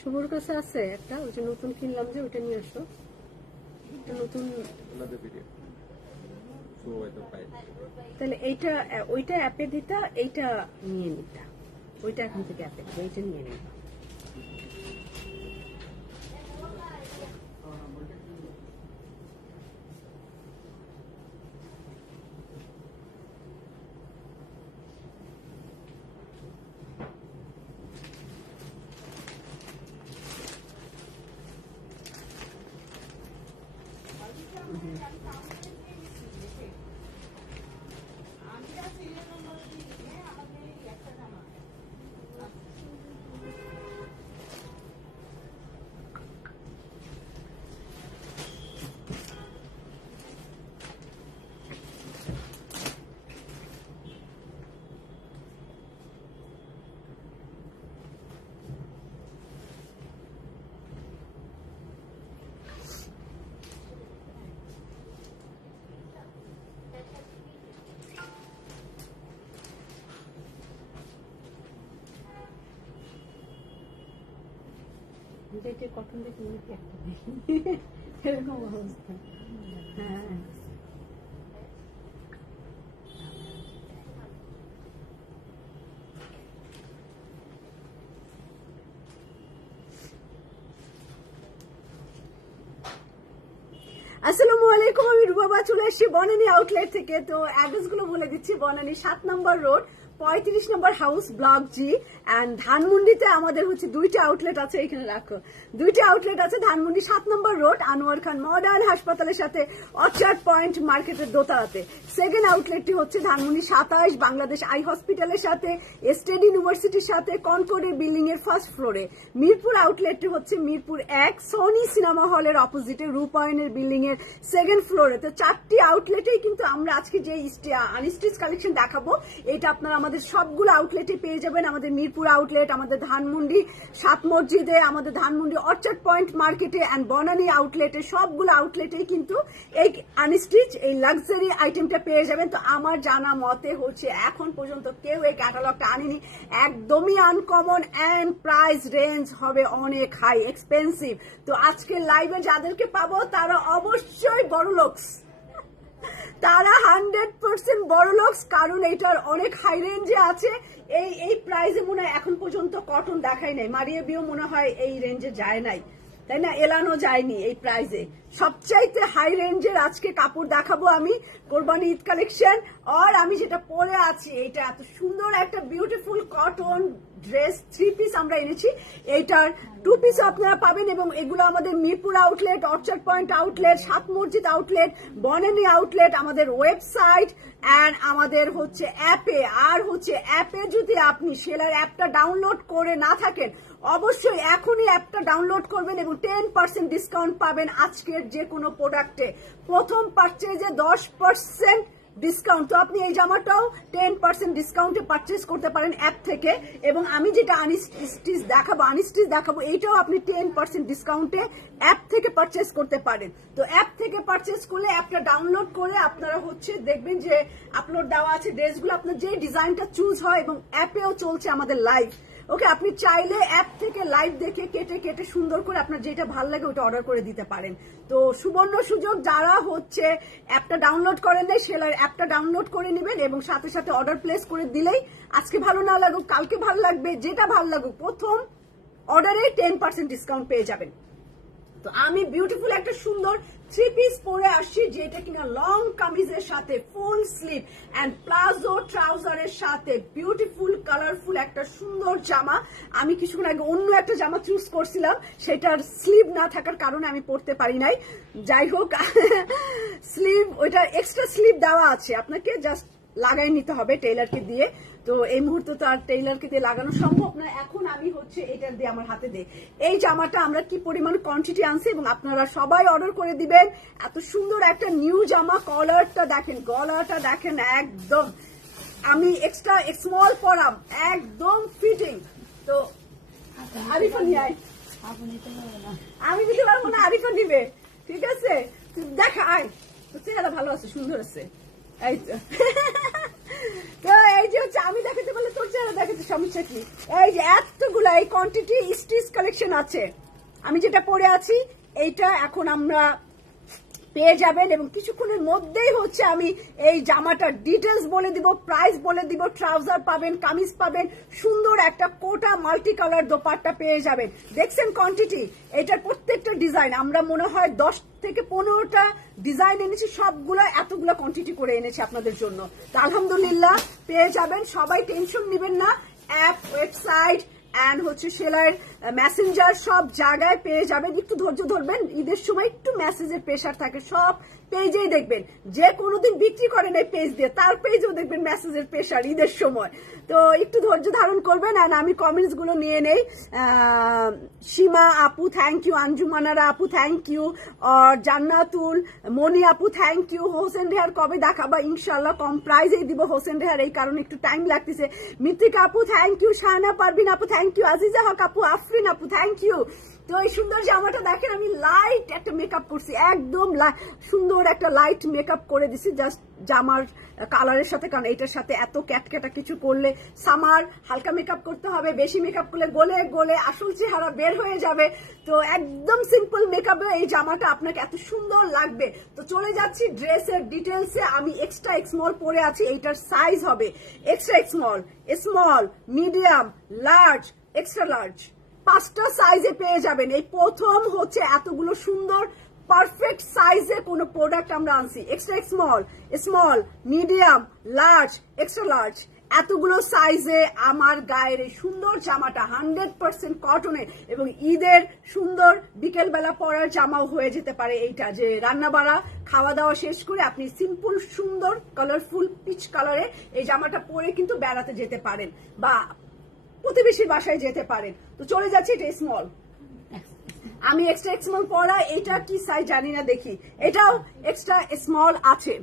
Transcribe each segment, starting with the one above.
শুভর কাছে আছে একটা, ওই যে নতুন কিনলাম যে ওইটা নিয়ে আসো, নতুন। তাহলে এইটা ওইটা অ্যাপে দিতা, এইটা নিয়ে নিতা, ওইটা এখন থেকে অ্যাপে দিতা, এইটা নিয়ে নিতা। দেখে কটন দেখে মনে কি একটা এরকম অবস্থা। হ্যাঁ আসসালামু আলাইকুম, আমি রুবাবা চলে এসেছি বনানী আউটলেট থেকে। তো অ্যাড্রেস গুলো বলে দিচ্ছি, বনানী 7 নম্বর রোড, 35 নম্বর হাউস, ব্লক জি। এন্ড ধানমন্ডিতে আমাদের হচ্ছে 2টা আউটলেট আছে, এখানে রাখো 2টা আউটলেট আছে। ধানমন্ডি 7 নম্বর রোড, আনোয়ার খান মডার্ন হাসপাতালের সাথে, অর্চার্ড পয়েন্ট মার্কেটের দোতলাতে। সেকেন্ড আউটলেটটি হচ্ছে ধানমন্ডি 27 বাংলাদেশ আই হসপিটালের সাথে, স্টেট ইউনিভার্সিটির সাথে, কনকর্ডে বিল্ডিং এর ফার্স্ট ফ্লোরে। মিরপুর আউটলেটটি হচ্ছে মিরপুর 1 সোনি সিনেমা হলের অপোজিটে, রূপায়নের বিল্ডিং এর সেকেন্ড ফ্লোরে। তো 4টি আউটলেটেই কিন্তু আমরা আজকে যে আনস্টিচ কালেকশন দেখাবো, এটা আপনারা আমাদের সবগুলো আউটলেটে পেয়ে যাবেন। আমাদের মিরপুর আউটলেট, আমাদের ধানমন্ডি 7 মসজিদে, আমাদের ধানমন্ডি অর্চার্ড পয়েন্ট মার্কেটে এন্ড বনানী আউটলেটে, সবগুলো আউটলেটেই কিন্তু এই আনস্টিচ এই লাক্সারি আইটেমটা পেয়ে যাবেন। তো আমার জানা মতে হচ্ছে এখন পর্যন্ত কেউ এই ক্যাটালগটা আনেনি, একদমই আনকমন এন্ড প্রাইস রেঞ্জ হবে অনেক হাই এক্সপেন্সিভ। তো আজকে লাইভে যাদেরকে পাবো তারা অবশ্যই বড় লোকস, তারা 100% বড় লোকস, কারণ এইটার অনেক হাই রেঞ্জে আছে। এই প্রাইসে মনে হয় এখন পর্যন্ত কটন দেখাই নাই, মারিয়া বিও মনে হয় এই রেঞ্জে যায় নাই, তাই না? এলানো যায়নি এই প্রাইসে। সবচাইতে হাই রেঞ্জের আজকে কাপড় দেখাবো আমি, কোরবানি ঈদ কালেকশন। আর আমি যেটা পরে আছি, এটা এত সুন্দর একটা বিউটিফুল কটন ড্রেস 3 পিস আমরা এনেছি, এইটার 2 পিস আপনারা পাবেন। এবং এগুলো আমাদের Mirpur outlet, orchard point outlet, 7 মসজিদ আউটলেট, বনানী আউটলেট, আমাদের ওয়েবসাইট এন্ড আমাদের হচ্ছে অ্যাপে। আর হচ্ছে অ্যাপে যদি আপনি সেলার অ্যাপটা ডাউনলোড করে না থাকেন, অবশ্যই এখনই অ্যাপটা ডাউনলোড করবেন এবং 10% ডিসকাউন্ট পাবেন আজকের যে কোনো প্রোডাক্টে। প্রথম পারচেজে 10% ডিসকাউন্ট। তো আপনি এই জামাটাও 10% ডিসকাউন্টে পারচেজ করতে পারেন অ্যাপ থেকে। এবং আমি যেটা আনস্টিচ দেখাবো এইটাও আপনি 10% ডিসকাউন্টে অ্যাপ থেকে পারচেজ করতে পারেন। তো অ্যাপ থেকে পারচেজ করলে অ্যাপটা ডাউনলোড করে আপনারা হচ্ছে দেখবেন যে আপলোড দেওয়া আছে ড্রেসগুলো, আপনার যে ডিজাইনটা চুজ হয়, এবং অ্যাপেও চলছে আমাদের লাইভ। ওকে, আপনি চাইলে অ্যাপ থেকে লাইভ দেখে কেটে কেটে সুন্দর করে আপনার যেটা ভালো লাগে ওটা অর্ডার করে দিতে পারেন। তো সুবর্ণ সুযোগ, যারা হচ্ছে অ্যাপটা ডাউনলোড করেন নাই, সেলার অ্যাপটা ডাউনলোড করে নেবেন এবং সাথে সাথে অর্ডার প্লেস করে দিলেই আজকে ভালো না লাগুক কালকে ভালো লাগবে, যেটা ভালো লাগুক প্রথম অর্ডারে 10% ডিসকাউন্ট পেয়ে যাবেন। তো আমি বিউটিফুল একটা সুন্দর 3 পিস পরে আসছি, যেটা কিনা লং কামিজের সাথে ফুল স্লিভ এন্ড প্লাজো ট্রাউজারের সাথে বিউটিফুল কালারফুল একটা সুন্দর জামা। আমি কিছুক্ষণ আগে অন্য একটা জামা চুজ করছিলাম, সেটার স্লিভ না থাকার কারণে আমি পরতে পারি নাই। যাই হোক, স্লিভ ওইটা এক্সট্রা স্লিভ দেওয়া আছে, আপনাকে জাস্ট লাগাই নিতে হবে টেইলারকে দিয়ে। তো এই মুহূর্তে তো আর টেইলারকে দিয়ে লাগানো সম্ভব না। এখন আমি হচ্ছে এটা দিয়ে আমার হাতে দিয়ে এই জামাটা আমরা কি পরিমাণ কোয়ান্টিটি আনছি এবং আপনারা সবাই অর্ডার করে দিবেন। এত সুন্দর একটা নিউ জামা, কলারটা দেখেন, গলাটা দেখেন, একদম আমি এক্সট্রা স্মল পরাম, একদম ফিটিং। তো আরিফা নিয়ে আয়, আমি দিতে পারবো না, আরিফা নিবে। ঠিক আছে দেখা আয়, তোর চেহারা ভালো আছে, সুন্দর আছে। এই তো তো এই যে হচ্ছে আমি দেখাতে পারলে তোর চেহারা দেখাতে সমস্যা কি? এই যে এতগুলা এই কোয়ান্টিটি স্টিচ কালেকশন আছে, আমি যেটা পরে আছি এইটা এখন আমরা পেয়ে যাবেন এবং কিছুক্ষণের মধ্যেই হচ্ছে আমি এই জামাটার ডিটেলস বলে দিব, প্রাইস বলে দিব, ট্রাউজার পাবেন, কামিজ পাবেন, সুন্দর একটা কোটা মাল্টি কালার দোপাট্টা পেয়ে যাবেন। দেখছেন কোয়ান্টিটি, এটার প্রত্যেকটা ডিজাইন আমরা মনে হয় 10 থেকে 15টা ডিজাইন এনেছি, সবগুলো এতগুলো কোয়ান্টিটি করে এনেছি আপনাদের জন্য। তো আলহামদুলিল্লাহ পেয়ে যাবেন, সবাই টেনশন নেবেন না, অ্যাপ, ওয়েবসাইট এন্ড হচ্ছে সেলার, মেসেঞ্জার সব জায়গায় পেয়ে যাবেন। একটু ধৈর্য ধরবেন, ঈদের সময় একটু মেসেজের প্রেশার থাকে, সব পেজেই দেখবেন যে কোনোদিন বিক্রি করেন এই পেজ দিয়ে, তার পেজেও দেখবেন মেসেজের প্রেশার ঈদের সময়। তো একটু ধৈর্য ধারণ করবেন। আর আমি কমেন্টস গুলো নিয়ে নেই। সীমা আপু থ্যাংক ইউ, আঞ্জুমানারা আপু থ্যাংক ইউ, আর জান্নাতুল, মনি আপু থ্যাংক ইউ। হোসেন রেহার কবে দেখাবা? ইনশাল্লাহ কম প্রাইজেই দিব হোসেন রেহার, এই কারণে একটু টাইম লাগতেছে। মৃত্তিকা আপু থ্যাংক ইউ, শাহানা পারভিন আপু থ্যাংক ইউ, আজিজা হক আপু, আফরিন আপু থ্যাংক ইউ। তো এই সুন্দর জামাটা দেখেন, আমি লাইট একটা মেকআপ করছি, একদম সুন্দর একটা লাইট মেকআপ করে দিছি জাস্ট জামার কালারের সাথে, কারণ এটার সাথে এত ক্যাটক্যাটা কিছু করলে সামার হালকা মেকআপ করতে হবে, বেশি মেকআপ করলে গলে গলে আসল চেহারা বের হয়ে যাবে। তো একদম সিম্পল মেকআপে এই জামাটা আপনাকে এত সুন্দর লাগবে। তো চলে যাচ্ছি ড্রেসের ডিটেলসে। আমি এক্সট্রা স্মল পরে আছি, এইটার সাইজ হবে extra small, small, medium, large, extra large, 5টা সাইজে পেয়ে যাবেন। এই প্রথম হচ্ছে এতগুলো সুন্দর পারফেক্ট সাইজে কোনো প্রোডাক্ট আমরা আনছি। Extra small, small, medium, large, extra large, এতগুলো সাইজে আমার গায়ের এই সুন্দর জামাটা 100% কটনের এবং ঈদের সুন্দর বিকেল বেলা পরার জামাও হয়ে যেতে পারে। এইটা যে রান্না বাড়া খাওয়া দাওয়া শেষ করে আপনি সিম্পল সুন্দর কালারফুল পিচ কালারে এই জামাটা পরে কিন্তু বেড়াতে যেতে পারেন বা প্রতিবেশীর বাসায় যেতে পারেন। তো চলে যাচ্ছে এটা স্মল, আমি এক্সট্রা স্মল পরা, এটা কি সাইজ জানি না, দেখি এটাও এক্সট্রা স্মল আছে।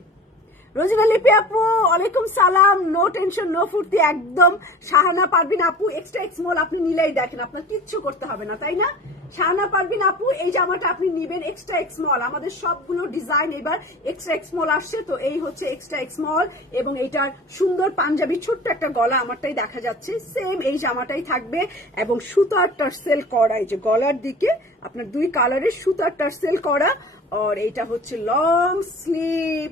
রোজিনা লিপি আপু ওয়ালাইকুম সালাম, নো টেনশন নো ফুর্তি একদম। শাহানা পারভিন আপু এক্সট্রা স্মল আপনি নিলেই দেখেন আপনার কিচ্ছু করতে হবে না, তাই না? শাহানা পারভিন আপু এই জামাটা আপনি নিবেন এক্সট্রা স্মল, আমাদের সবগুলো ডিজাইন এবার এক্সট্রা স্মল আসছে। তো এই হচ্ছে এক্সট্রা স্মল এবং এটার সুন্দর পাঞ্জাবি ছোট্ট একটা গলা আমারটাই দেখা যাচ্ছে, সেম এই জামাটাই থাকবে এবং সুতার টার্সেল করা, এই যে গলার দিকে আপনার 2 কালারের সুতার টার্সেল করা। আর এটা হচ্ছে লং স্লিভ,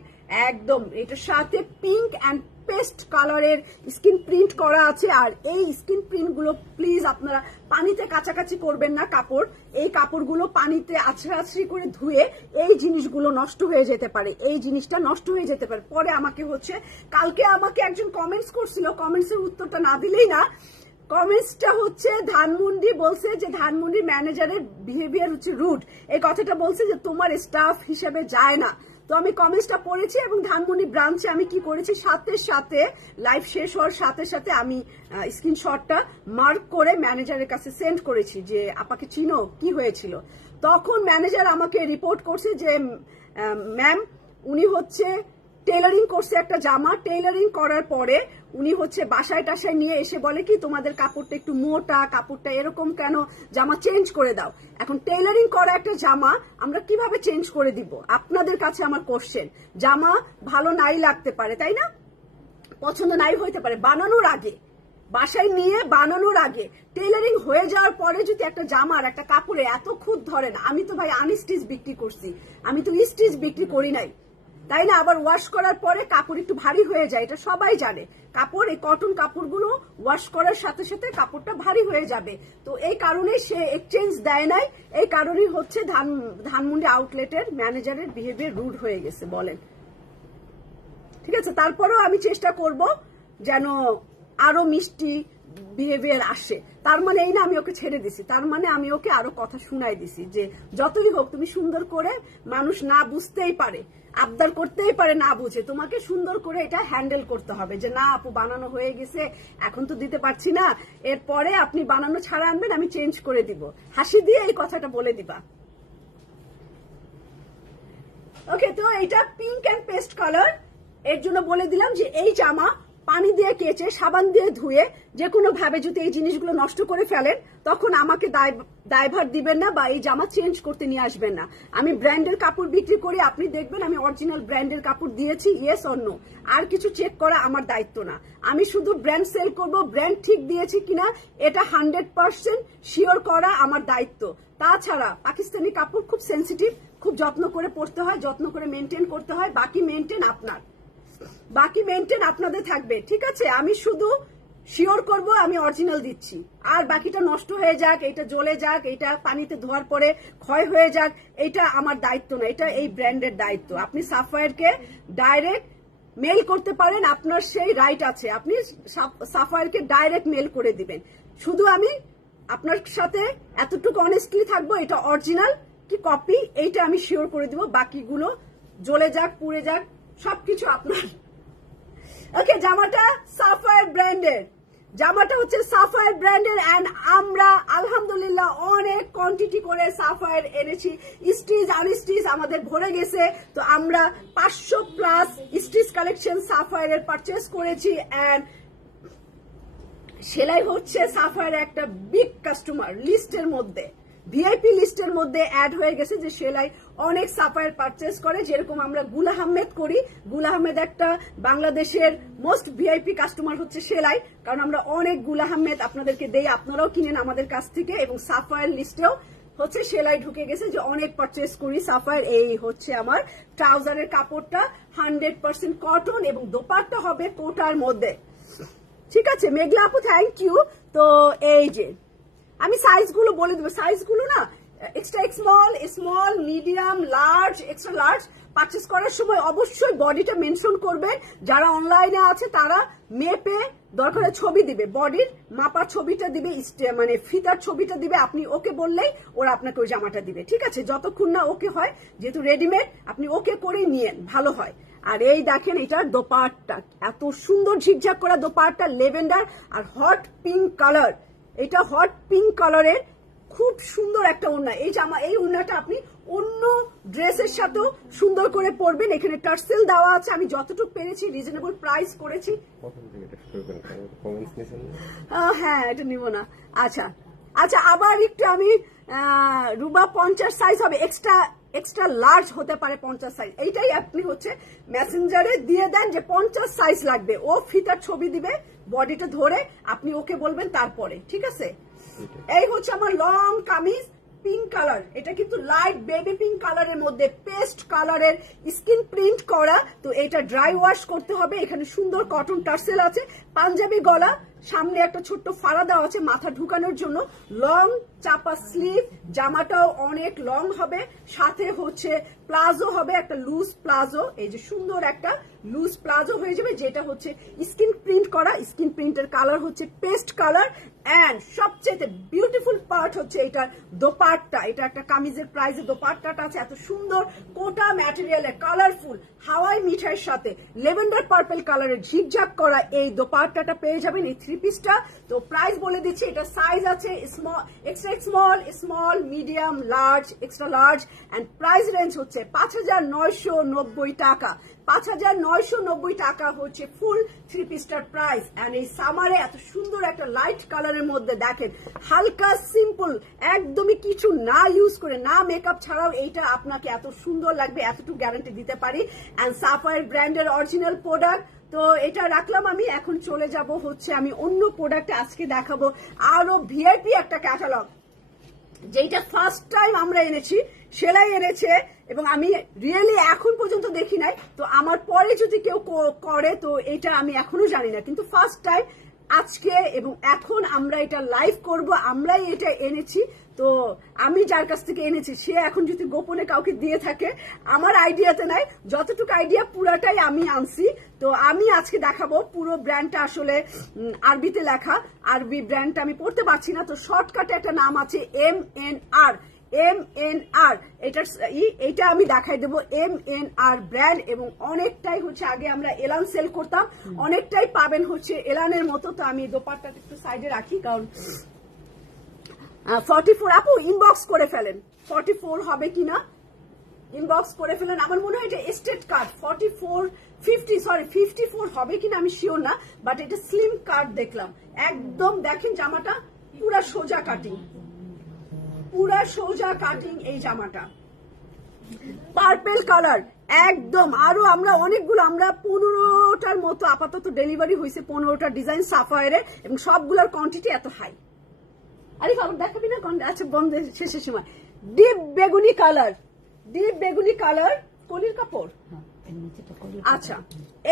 একদম এটার সাথে পিঙ্ক অ্যান্ড পেস্ট কালারের স্কিন প্রিন্ট করা আছে। আর এই স্কিন প্রিন্ট গুলো প্লিজ আপনারা পানিতে কাছাকাছি করবেন না কাপড়, এই কাপড়গুলো পানিতে আছড়াছড়ি করে ধুয়ে এই জিনিসগুলো নষ্ট হয়ে যেতে পারে, এই জিনিসটা নষ্ট হয়ে যেতে পারে। পরে আমাকে হচ্ছে কালকে আমাকে একজন কমেন্টস করছিল, কমেন্টসের উত্তরটা না দিলেই না। কমেন্টসটা হচ্ছে ধানমন্ডি বলছে যে ধানমন্ডির ম্যানেজারের বিহেভিয়ার হচ্ছে রুড, এই কথাটা বলছে যে তোমার স্টাফ হিসেবে যায় না। তো আমি কমেন্টসটা পড়েছি এবং ধানমন্ডি ব্রাঞ্চে আমি কি করেছি, সাথে সাথে লাইভ শেষ হওয়ার সাথে সাথে আমি স্ক্রিনশটটা মার্ক করে ম্যানেজারের কাছে সেন্ড করেছি যে আপাকে চিনো, কি হয়েছিল। তখন ম্যানেজার আমাকে রিপোর্ট করছে যে ম্যাম উনি হচ্ছে টেলারিং করছে একটা জামা, টেলারিং করার পরে উনি হচ্ছে বাসায় টাসায় নিয়ে এসে বলে কি তোমাদের কাপড়টা একটু মোটা, কাপড়টা এরকম কেন, জামা চেঞ্জ করে দাও। এখন টেলারিং করা একটা জামা আমরা কিভাবে চেঞ্জ করে দিব? আপনাদের কাছে আমার কোশ্চেন, জামা ভালো নাই লাগতে পারে, তাই না? পছন্দ নাই হইতে পারে, বানানোর আগে বাসায় নিয়ে বানানোর আগে টেলারিং হয়ে যাওয়ার পরে যদি একটা জামার একটা কাপড়ে এত খুঁত ধরে না, আমি তো ভাই আনস্টিচ বিক্রি করছি, আমি তো স্টিচ বিক্রি করি নাই, তাই না? আবার ওয়াশ করার পরে কাপড় একটু ভারী হয়ে যায়, এটা সবাই জানে। কাপড় এই কটন কাপড়গুলো ওয়াশ করার সাথে সাথে কাপড়টা ভারী হয়ে যাবে। তো এই কারণে সে এক্সচেঞ্জ দেয় নাই, এই কারণেই হচ্ছে ধানমন্ডি আউটলেটের ম্যানেজারের বিহেভিয়ার রুড হয়ে গেছে বলেন, ঠিক আছে? তারপরেও আমি চেষ্টা করব যেন আরো মিষ্টি বিহেভিয়ার আসে। তার মানে এই না আমি ওকে ছেড়ে দিছি, তার মানে আমি ওকে আরো কথা শুনাই দিছি যে যতই হোক তুমি সুন্দর করে, মানুষ না বুঝতেই পারে, আবদার করতেই পারে না বুঝে, তোমাকে সুন্দর করে এটা হ্যান্ডেল করতে হবে যে না আপু বানানো হয়ে গেছে, এখন তো দিতে পারছি না, এরপরে আপনি বানানো ছাড়া আনবেন, আমি চেঞ্জ করে দিব, হাসি দিয়ে এই কথাটা বলে দিবা। ওকে, তো এটা পিঙ্ক অ্যান্ড পেস্ট কালার, এর জন্য বলে দিলাম যে এই জামা পানি দিয়ে কেচে সাবান দিয়ে ধুয়ে যে কোনো ভাবে যদি এই জিনিসগুলো নষ্ট করে ফেলেন তখন আমাকে দায়ভার দিবেন না বা এই জামা চেঞ্জ করতে নিয়ে আসবেন না। আমি ব্র্যান্ডের কাপড় বিক্রি করি, আপনি দেখবেন আমি অরিজিনাল ব্র্যান্ডের কাপড় দিয়েছি, ইয়েস অর নো। আর কিছু চেক করা আমার দায়িত্ব না। আমি শুধু ব্র্যান্ড সেল করব, ব্র্যান্ড ঠিক দিয়েছি কিনা এটা 100% শিওর করা আমার দায়িত্ব। তাছাড়া পাকিস্তানি কাপড় খুব সেন্সিটিভ, খুব যত্ন করে পরতে হয়, যত্ন করে মেনটেন করতে হয়। বাকি মেনটেন আপনাদের থাকবে, ঠিক আছে? আমি শুধু শিওর করব আমি অরিজিনাল দিচ্ছি, আর বাকিটা নষ্ট হয়ে যাক, এটা জ্বলে যাক, এটা পানিতে ধোয়ার পরে ক্ষয় হয়ে যাক, এটা আমার দায়িত্ব না, এটা এই ব্র্যান্ডের দায়িত্ব। আপনি সাফায়ারকে ডাইরেক্ট মেল করতে পারেন, আপনার সেই রাইট আছে, আপনি সাফায়ারকে ডাইরেক্ট মেল করে দিবেন। শুধু আমি আপনার সাথে এতটুকু অনেস্টলি থাকবো, এটা অরিজিনাল কি কপি এইটা আমি শিওর করে দিব, বাকিগুলো জ্বলে যাক, পুড়ে যাক, সবকিছু আপনার। ওকে, জামাটা সাফায়ার ব্র্যান্ডের, জামাটা হচ্ছে সাফায়ার ব্র্যান্ডের। এন্ড আমরা আলহামদুলিল্লাহ অনেক কোয়ান্টিটি করে সাফায়ার এনেছি, স্টিচ আনস্টিচ আমাদের ভরে গেছে। তো আমরা 500+ স্টিচ কালেকশন সাফায়ারের পারচেস করেছি। এন্ড সেলাই হচ্ছে সাফায়ার একটা বিগ কাস্টমার লিস্টের মধ্যে, ভিআইপি লিস্টের মধ্যে অ্যাড হয়ে গেছে যে সেলাই অনেক সাফায়ার পারচেস করে। যেরকম আমরা গুল আহমেদ করি, গুল আহমেদ একটা বাংলাদেশের মোস্ট ভিআইপি কাস্টমার হচ্ছে সেলাই, কারণ আমরা অনেক গুল আহমেদ আপনাদেরকে দেই, আপনারাও কিনেন আমাদের কাছ থেকে। এবং সাফায়ার লিস্টেও হচ্ছে সেলাই ঢুকে গেছে যে অনেক পারচেস করি সাফায়ার। এই হচ্ছে আমার ট্রাউজারের কাপড়টা 100% কটন এবং দোপাট্টা হবে কোটার মধ্যে, ঠিক আছে? মেঘলা আপু থ্যাংক ইউ। তো এই যে আমি সাইজগুলো বলে দেবো, সাইজগুলো না extra small, medium, large, extra large purchase করার সময় অবশ্যই বডিটা মেনশন করবেন। যারা অনলাইনে আছে তারা মেপে দরকার ছবি দিবে, বডির মাপার ছবিটা দিবে, মানে ফিতার ছবিটা দিবে। আপনি ওকে বললেই ওরা আপনাকে ওই জামাটা দিবে, ঠিক আছে? যতক্ষণ না ওকে হয়, যেহেতু রেডিমেড, আপনি ওকে করে নিয়েন, ভালো হয়। আর এই দেখেন এটার দোপাট্টা, এত সুন্দর ঝিকঝাক করা দোপাট্টা, লেভেন্ডার আর হট পিঙ্ক কালার। এটা হট পিঙ্ক কালারের খুব সুন্দর একটা ওড়না। এই জামা, এই ওড়নাটা আপনি অন্য ড্রেসের সাথেও সুন্দর করে পরবেন। এখানে টার্সেল দেওয়া আছে, আমি যতটুকু পেরেছি রিজনেবল প্রাইস করেছি। হ্যাঁ, এটা নিব না। আচ্ছা আচ্ছা, আবার একটু আমি রুবা 50 সাইজ হবে, এক্সট্রা লার্জ হতে পারে 50 সাইজ। এইটাই আপনি হচ্ছে মেসেঞ্জারে দিয়ে দেন যে 50 সাইজ লাগবে, ও ফিতার ছবি দিবে, বডিটা ধরে আপনি ওকে বলবেন তারপরে, ঠিক আছে? এই হচ্ছে আমার লং কামিজ, পিঙ্ক কালার। এটা কিন্তু লাইট বেবি পিঙ্ক কালারের মধ্যে পেস্ট কালারের স্কিন প্রিন্ট করা। তো এটা ড্রাই ওয়াশ করতে হবে। এখানে সুন্দর কটন টার্সেল আছে, পাঞ্জাবি গলা, সামনে একটা ছোট্ট ফাড়া দেওয়া আছে মাথা ঢুকানোর জন্য, লং চাপা স্লিভ, জামাটাও অনেক লং হবে, সাথে হচ্ছে প্লাজো হবে, একটা লুজ প্লাজো। এই যে সুন্দর একটা লুজ প্লাজো হয়ে যাবে, যেটা হচ্ছে স্কিন প্রিন্ট করা। স্কিন প্রিন্টের কালার হচ্ছে পেস্ট কালার। এন্ড সবচেয়ে বিউটিফুল পার্ট হচ্ছে এটার দোপাট্টা। এটা একটা কামিজের প্রাইসে দোপাট্টাটা আছে এত সুন্দর, কোটা ম্যাটেরিয়ালের, কালারফুল, হাওয়াই মিঠাইয়ের সাথে লেভেন্ডার পার্পল কালারের ঝিকঝাক করা এই দোপাট্টাটা পেয়ে যাবেন, এই 3 পিসটা। তো প্রাইস বলে দিচ্ছি, এটা সাইজ আছে extra small, medium, large, extra large. And price range হচ্ছে 5,990 টাকা। 5,990 টাকা হচ্ছে ফুল 3 পিসটার প্রাইস। এন্ড এই সামারে এত সুন্দর একটা লাইট কালারের মধ্যে দেখেন, হালকা সিম্পল, একদমই কিছু না ইউজ করে, না মেকআপ ছাড়াও এইটা আপনাকে এত সুন্দর লাগবে, এতটুকু গ্যারান্টি দিতে পারি। এন্ড সাফায়ার ব্র্যান্ডের অরিজিনাল প্রোডাক্ট। তো এটা রাখলাম আমি, এখন চলে যাব হচ্ছে আমি অন্য প্রোডাক্টে আজকে দেখাবো আরো ভিআইপি একটা ক্যাটালগ, যেটা ফার্স্ট টাইম আমরা এনেছি, সেলাই এনেছে এবং আমি রিয়েলি এখন পর্যন্ত দেখি নাই। তো আমার পরে যদি কেউ করে তো এটা আমি এখনো জানি না, কিন্তু ফার্স্ট টাইম আজকে এবং এখন আমরা এটা লাইভ করব, আমরাই এটা এনেছি। তো আমি যার কাছ থেকে এনেছি সে এখন যদি গোপনে কাউকে দিয়ে থাকে আমার আইডিয়াতে নাই, যতটুকু আইডিয়া পুরাটাই আমি আনছি। তো আমি আজকে দেখাবো পুরো ব্র্যান্ডটা, আসলে আরবিতে লেখা, আরবি ব্র্যান্ডটা আমি পড়তে পারছি না, তো শর্টকাটে একটা নাম আছে MNR। এটা আমি দেখাই দেবো, MNR ব্র্যান্ড। এবং অনেকটাই হচ্ছে আগে আমরা এলান সেল করতাম, অনেকটাই পাবেন হচ্ছে এলানের মতো। তো আমি দোপাট্টাটা একটু সাইডে রাখি, কারণ 44 আপু ইনবক্স করে ফেলেন 44 হবে কিনা। ইনবক্স করে ফেলেন। আমার মনে হয় এটা স্টেট কার্ড 54 হবে কিনা আমি শিওর না, বাট এটা স্লিম কার্ড দেখলাম। একদম দেখেন জামাটা পুরা সোজা কাটিং, পুরা সোজা কাটিং এই জামাটা। পার্পেল কালার একদম, আরো আমরা অনেকগুলো, আমরা 15টার মতো আপাতত ডেলিভারি হয়েছে, 15টা ডিজাইন সাফায়ারে, এবং সবগুলোর কোয়ান্টিটি এত হাই। আরে খবর দেখাবি না? আচ্ছা বন্ধ, শেষের সময়। ডিপ বেগুনি কালার, ডিপ বেগুনি কালার কলির কাপড়। আচ্ছা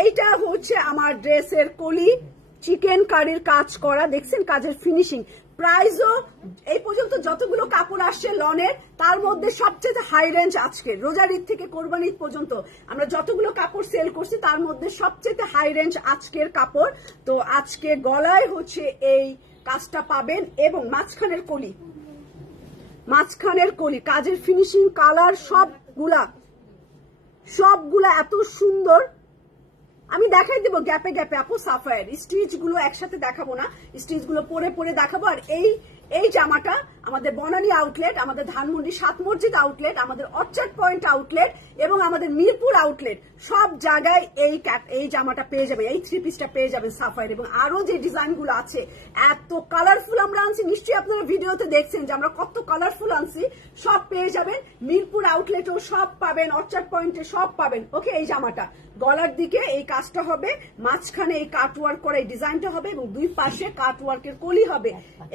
এইটা হচ্ছে আমার ড্রেসের কলি, চিকেন কারির কাজ করা, দেখছেন কাজের ফিনিশিং। প্রাইসও এই পর্যন্ত যতগুলো কাপড় আসছে লনের, তার মধ্যে সবচেয়ে হাই রেঞ্জ আজকে রোজার ঈদ থেকে কোরবানি ঈদ পর্যন্ত আমরা যতগুলো কাপড় সেল করছি তার মধ্যে সবচেয়ে হাই রেঞ্জ আজকের কাপড়। তো আজকে গলায় হচ্ছে এই কাজটা পাবেন, এবং মাঝখানের কলি, মাঝখানের কলি কাজের ফিনিশিং, কালার সবগুলা এত সুন্দর। আমি দেখাই দেবো গ্যাপে গ্যাপে আপু সাফায়ার স্টিচ গুলো একসাথে দেখাবো না, স্টিচ গুলো পরে পরে দেখাবো। আর এই জামাটা আমাদের বনানী আউটলেট, আমাদের ধানমন্ডি 7 মসজিদ আউটলেট, আমাদের অর্চার্ড পয়েন্ট আউটলেট এবং আমাদের মিরপুর আউটলেট, সব জায়গায় এই জামাটা পেয়ে যাবেন, এই 3 পিসটা পেয়ে যাবেন সাফায়ার। এবং আরো যে ডিজাইন গুলো আছে এত কালারফুল আমরা আনছি, নিশ্চয়ই আপনারা ভিডিওতে দেখছেন যে আমরা কত কালারফুল আনছি, সব পেয়ে যাবেন। মিরপুর আউটলেটেও সব পাবেন, অর্চার্ড পয়েন্টে সব পাবেন। ওকে, এই জামাটা গলার দিকে এই কাজটা হবে, মাঝখানে এই কাটওয়ার্ক করা এই ডিজাইনটা হবে, এবং দুই পাশে কাটওয়ার্কের কলি হবে,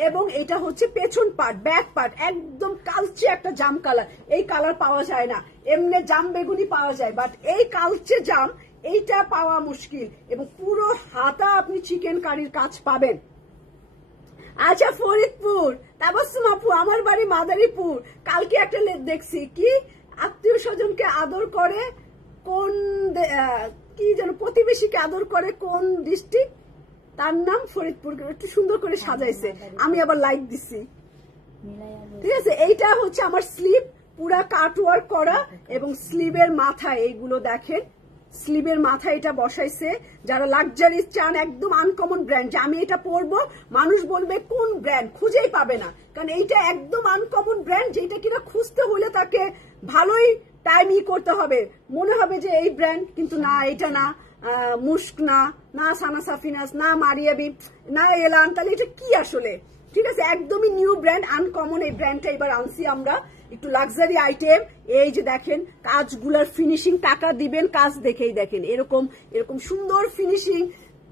এবং এটা হচ্ছে পেছন পার্ট, ব্যাক পার্ট একদম কালচে একটা জাম কালার। এই কালার পাওয়া যায় না, এমনি জাম বেগুনি পাওয়া যায়, বাট এই কালচে জাম এইটা পাওয়া মুশকিল। এবং পুরো হাতা আপনি চিকেন কারির কাজ পাবেন। আচ্ছা ফরিদপুর, তাবাসসুম আপু আমার বাড়ি মাদারীপুর। কালকে একটা দেখছি কি আত্মীয় স্বজনকে আদর করে কোন, কি যেন প্রতিবেশীকে আদর করে কোন ডিস্ট্রিক্ট, তার নাম ফরিদপুর, একটু সুন্দর করে সাজাইছে, আমি আবার লাইক দিছি। ঠিক আছে, এইটা হচ্ছে আমার স্লিভ, পুরা কাটওয়ার্ক করা, এবং স্লিভের মাথায় এইগুলো দেখেন, স্লিভের মাথায় এটা বসাইছে। যারা লাক্সারি চান, একদম আনকমন ব্র্যান্ড, যে আমি এটা পরবো মানুষ বলবে কোন ব্র্যান্ড, খুঁজেই পাবে না, কারণ এইটা একদম আনকমন ব্র্যান্ড, যেটা কিনা খুঁজতে হলে তাকে ভালোই টাইম করতে হবে, মনে হবে যে এই ব্র্যান্ড, কিন্তু না, এটা না, মুস্ক না, না সানা সাফিনাস, না মারিয়াবি, না এলান, তাহলে এটা কি আসলে? ঠিক আছে, একদমই নিউ ব্র্যান্ড, আনকমন এই ব্র্যান্ডটা এবার আনছি আমরা, একটু লাক্সারি আইটেম। এই যে দেখেন কাজগুলার ফিনিশিং, টাকা দিবেন কাজ দেখেই দেখেন, এরকম এরকম সুন্দর ফিনিশিং।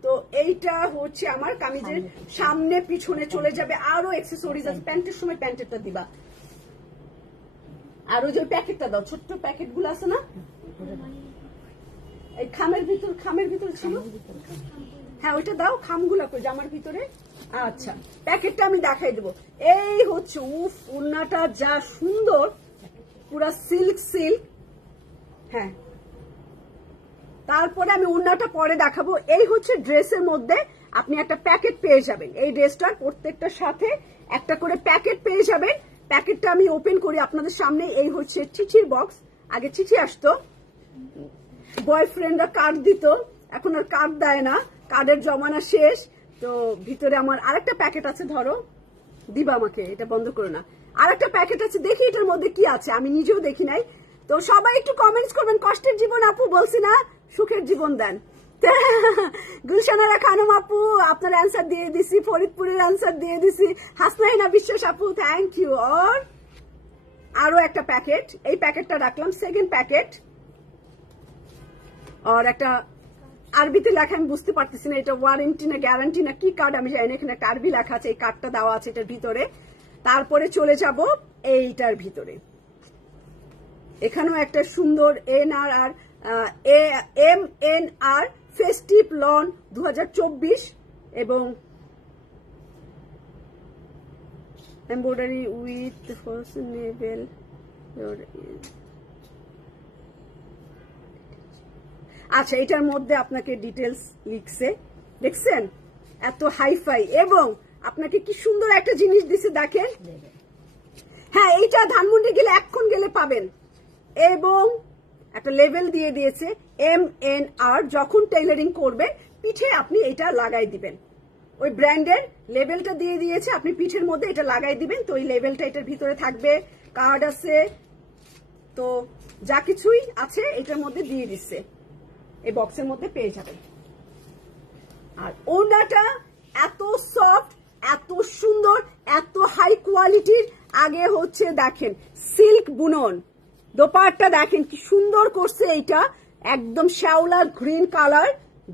তো এইটা হচ্ছে আমার কামিজের সামনে পিছনে চলে যাবে, আরো এক্সেসরিজ আছে। প্যান্টের সময় প্যান্টেরটা দিবা, আর ওই যে প্যাকেটটা দাও, ছোট্ট প্যাকেট গুলো আছে না, এই খামের ভিতর ছিল, হ্যাঁ ওইটা দাও, খামগুলা কই জামার ভিতরে। আচ্ছা প্যাকেটটা আমি দেখাই দেবো। এই হচ্ছে উফ, ওড়নাটা যা সুন্দর, পুরা সিল্ক সিল্ক। হ্যাঁ, তারপরে আমি ওড়নাটা পরে দেখাবো। এই হচ্ছে ড্রেসের মধ্যে আপনি একটা প্যাকেট পেয়ে যাবেন, এই ড্রেসটার প্রত্যেকটার সাথে একটা করে প্যাকেট পেয়ে যাবেন। প্যাকেটটা আমি ওপেন করি আপনাদের সামনে। এই হচ্ছে চিঠির বক্স, আগে চিঠি আসতো, বয়ফ্রেন্ডরা কার্ড দিত, এখন আর কার্ড দেয় না, কার্ডের জমানা শেষ। তো ভিতরে আমার আরেকটা প্যাকেট আছে, ধরো দিবা আমাকে, এটা বন্ধ করো না, আরেকটা প্যাকেট আছে, দেখি এটার মধ্যে কি আছে, আমি নিজেও দেখি নাই। তো সবাই একটু কমেন্টস করবেন, কষ্টের জীবন আপু বলছি না, সুখের জীবন দেন। গুলশানারা খানম আপু আপনার অ্যান্সার দিয়ে দিছি, ফরিদপুরের অ্যান্সার দিয়ে দিছি, হাসনাইনা বিশ্বাস আপু থ্যাংক ইউ। আর আরো একটা প্যাকেট, এই প্যাকেটটা রাখলাম, সেকেন্ড প্যাকেট। আর একটা আরবিতে লেখা, আমি বুঝতে পারতেছি না এটা ওয়ারেন্টি না গ্যারান্টি না কি কার্ড আমি জানি না, এখানে একটা আরবি লেখা আছে, এই কার্ডটা দেওয়া আছে এটার ভিতরে। তারপরে চলে যাব এইটার ভিতরে, এখানেও একটা সুন্দর NR MNR ফেস্টিভ লন 2024 এবং এমব্রয়ডারি উইথ নেভেল। আচ্ছা, এটার মধ্যে আপনাকে ডিটেলস লিখছে, দেখছেন এত হাইফাই, এবং আপনাকে কি সুন্দর একটা জিনিস দিছে দেখেন। হ্যাঁ, এইটা ধানমন্ডি গেলে এখন গেলে পাবেন, এবং একটা লেভেল দিয়ে দিয়েছে MNR। যখন টেইলারিং করবেন পিঠে আপনি এটা লাগাই দিবেন, ওই ব্র্যান্ডের লেভেলটা দিয়ে দিয়েছে, আপনি পিঠের মধ্যে এটা লাগাই দিবেন। তো ওই লেভেলটা এটার ভিতরে থাকবে, কার্ড আছে, তো যা কিছুই আছে এটার মধ্যে দিয়ে দিচ্ছে, এই বক্সের মধ্যে পেয়ে যাবেন। আর ওড়নাটা এত সফট, এত সুন্দর, এত হাই কোয়ালিটির। আগে হচ্ছে দেখেন সিল্ক বুনন, দোপাট্টা দেখেন কি সুন্দর করছে, এইটা একদম শ্যাওলা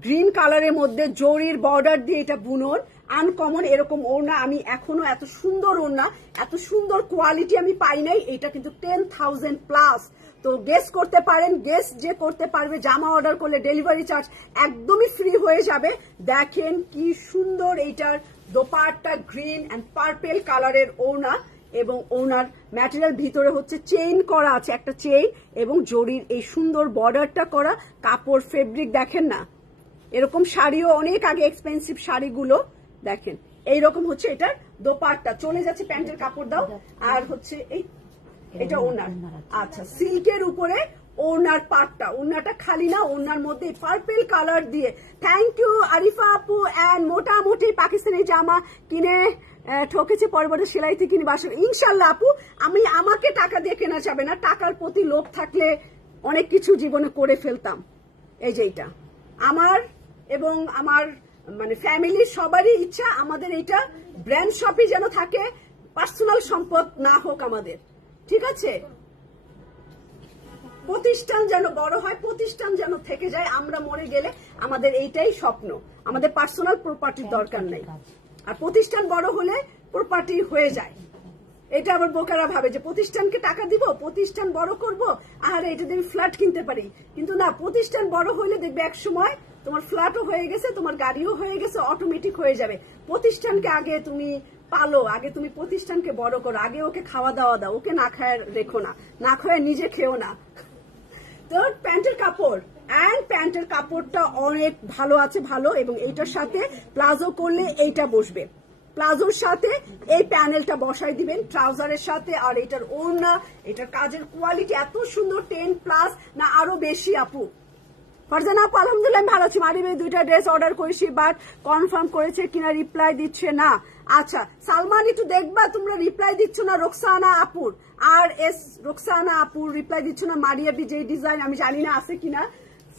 গ্রিন কালারের মধ্যে জরির বর্ডার দিয়ে এটা বুনন, আনকমন এরকম ওড়না আমি এখনো এত সুন্দর ওড়না, এত সুন্দর কোয়ালিটি আমি পাই নাই। এটা কিন্তু 10,000 প্লাস। তো গেস করতে পারেন, গেস যে করতে পারবে জামা অর্ডার করলে ডেলিভারি চার্জ একদমই ফ্রি হয়ে যাবে। দেখেন কি সুন্দর এইটার দোপাট্টা, গ্রিন এন্ড পার্পেল কালারের ওড়না, এবং ওনার ম্যাটেরিয়াল ভিতরে হচ্ছে চেইন করা আছে, একটা চেইন এবং জরির এই সুন্দর বর্ডারটা করা। কাপড় ফেব্রিক দেখেন না, এরকম শাড়িও অনেক আগে এক্সপেন্সিভ শাড়িগুলো দেখেন এইরকম হচ্ছে এটার দোপাট্টা। চলে যাচ্ছে প্যান্টের কাপড় দাও। আর হচ্ছে এটা ওনার, আচ্ছা সিল্কের উপরে ওনার পাটটা, ওনাটা খালি না, ওনার মধ্যে পার্পেল কালার দিয়ে। থ্যাংক ইউ আরিফা আপু। এন্ড মোটামুটি পাকিস্তানি জামা কিনে ঠকেছে, পরবর্তী সেলাইতে কিনে বাসা। ইনশাল্লাহ আপু, আমাকে টাকা দিয়ে কেনা যাবে না, টাকার প্রতি লোভ থাকলে অনেক কিছু জীবনে করে ফেলতাম। এই যে এটা আমার এবং আমার মানে ফ্যামিলির সবারই ইচ্ছা, আমাদের এটা ব্র্যান্ড শপই যেন থাকে, পার্সোনাল সম্পদ না হোক আমাদের, ঠিক আছে? প্রতিষ্ঠান যেন বড় হয়, প্রতিষ্ঠান যেন থেকে যায়, আমরা মরে গেলে আমাদের এইটাই স্বপ্ন, আমাদের পার্সোনাল প্রপার্টির দরকার নেই। আর প্রতিষ্ঠান বড় হলে প্রপার্টি হয়ে যায়। এটা আবার বোকারা ভাবে যে প্রতিষ্ঠানকে টাকা দিব, প্রতিষ্ঠান বড় করব, আর এটা দিয়ে ফ্ল্যাট কিনতে পারি। কিন্তু না, প্রতিষ্ঠান বড় হইলে দেখবে এক সময় তোমার ফ্ল্যাটও হয়ে গেছে, তোমার গাড়িও হয়ে গেছে, অটোমেটিক হয়ে যাবে। প্রতিষ্ঠানকে আগে তুমি পালো, আগে তুমি প্রতিষ্ঠানকে বড় করো, আগে ওকে খাওয়া দাওয়া দাও, ওকে না খায় রেখো না, না খায় নিজে খেও না। তো প্যান্টের কাপড়, এন্ড প্যান্টের কাপড়টা অনেক ভালো আছে, ভালো, এবং এইটার সাথে প্লাজো করলে এইটা বসবে, প্লাজোর সাথে এই প্যানেলটা বসাই দিবেন ট্রাউজারের সাথে। আর এটার ওড়না, এটার কাজের কোয়ালিটি এত সুন্দর, 10+ না আরো বেশি আপু। ফারজানা আপু আলহামদুলিল্লাহ ভালো আছি। মারি ভাই 2টা ড্রেস অর্ডার করেছি, বাট কনফার্ম করেছে কিনা রিপ্লাই দিচ্ছে না। আচ্ছা সালমান, একটু দেখবা, তোমরা রিপ্লাই দিচ্ছ না রোকসানা আপুর, আর এস রোকসানা আপুর রিপ্লাই দিচ্ছ না। মারিয়া বি যে ডিজাইন আমি জানি না আছে কিনা,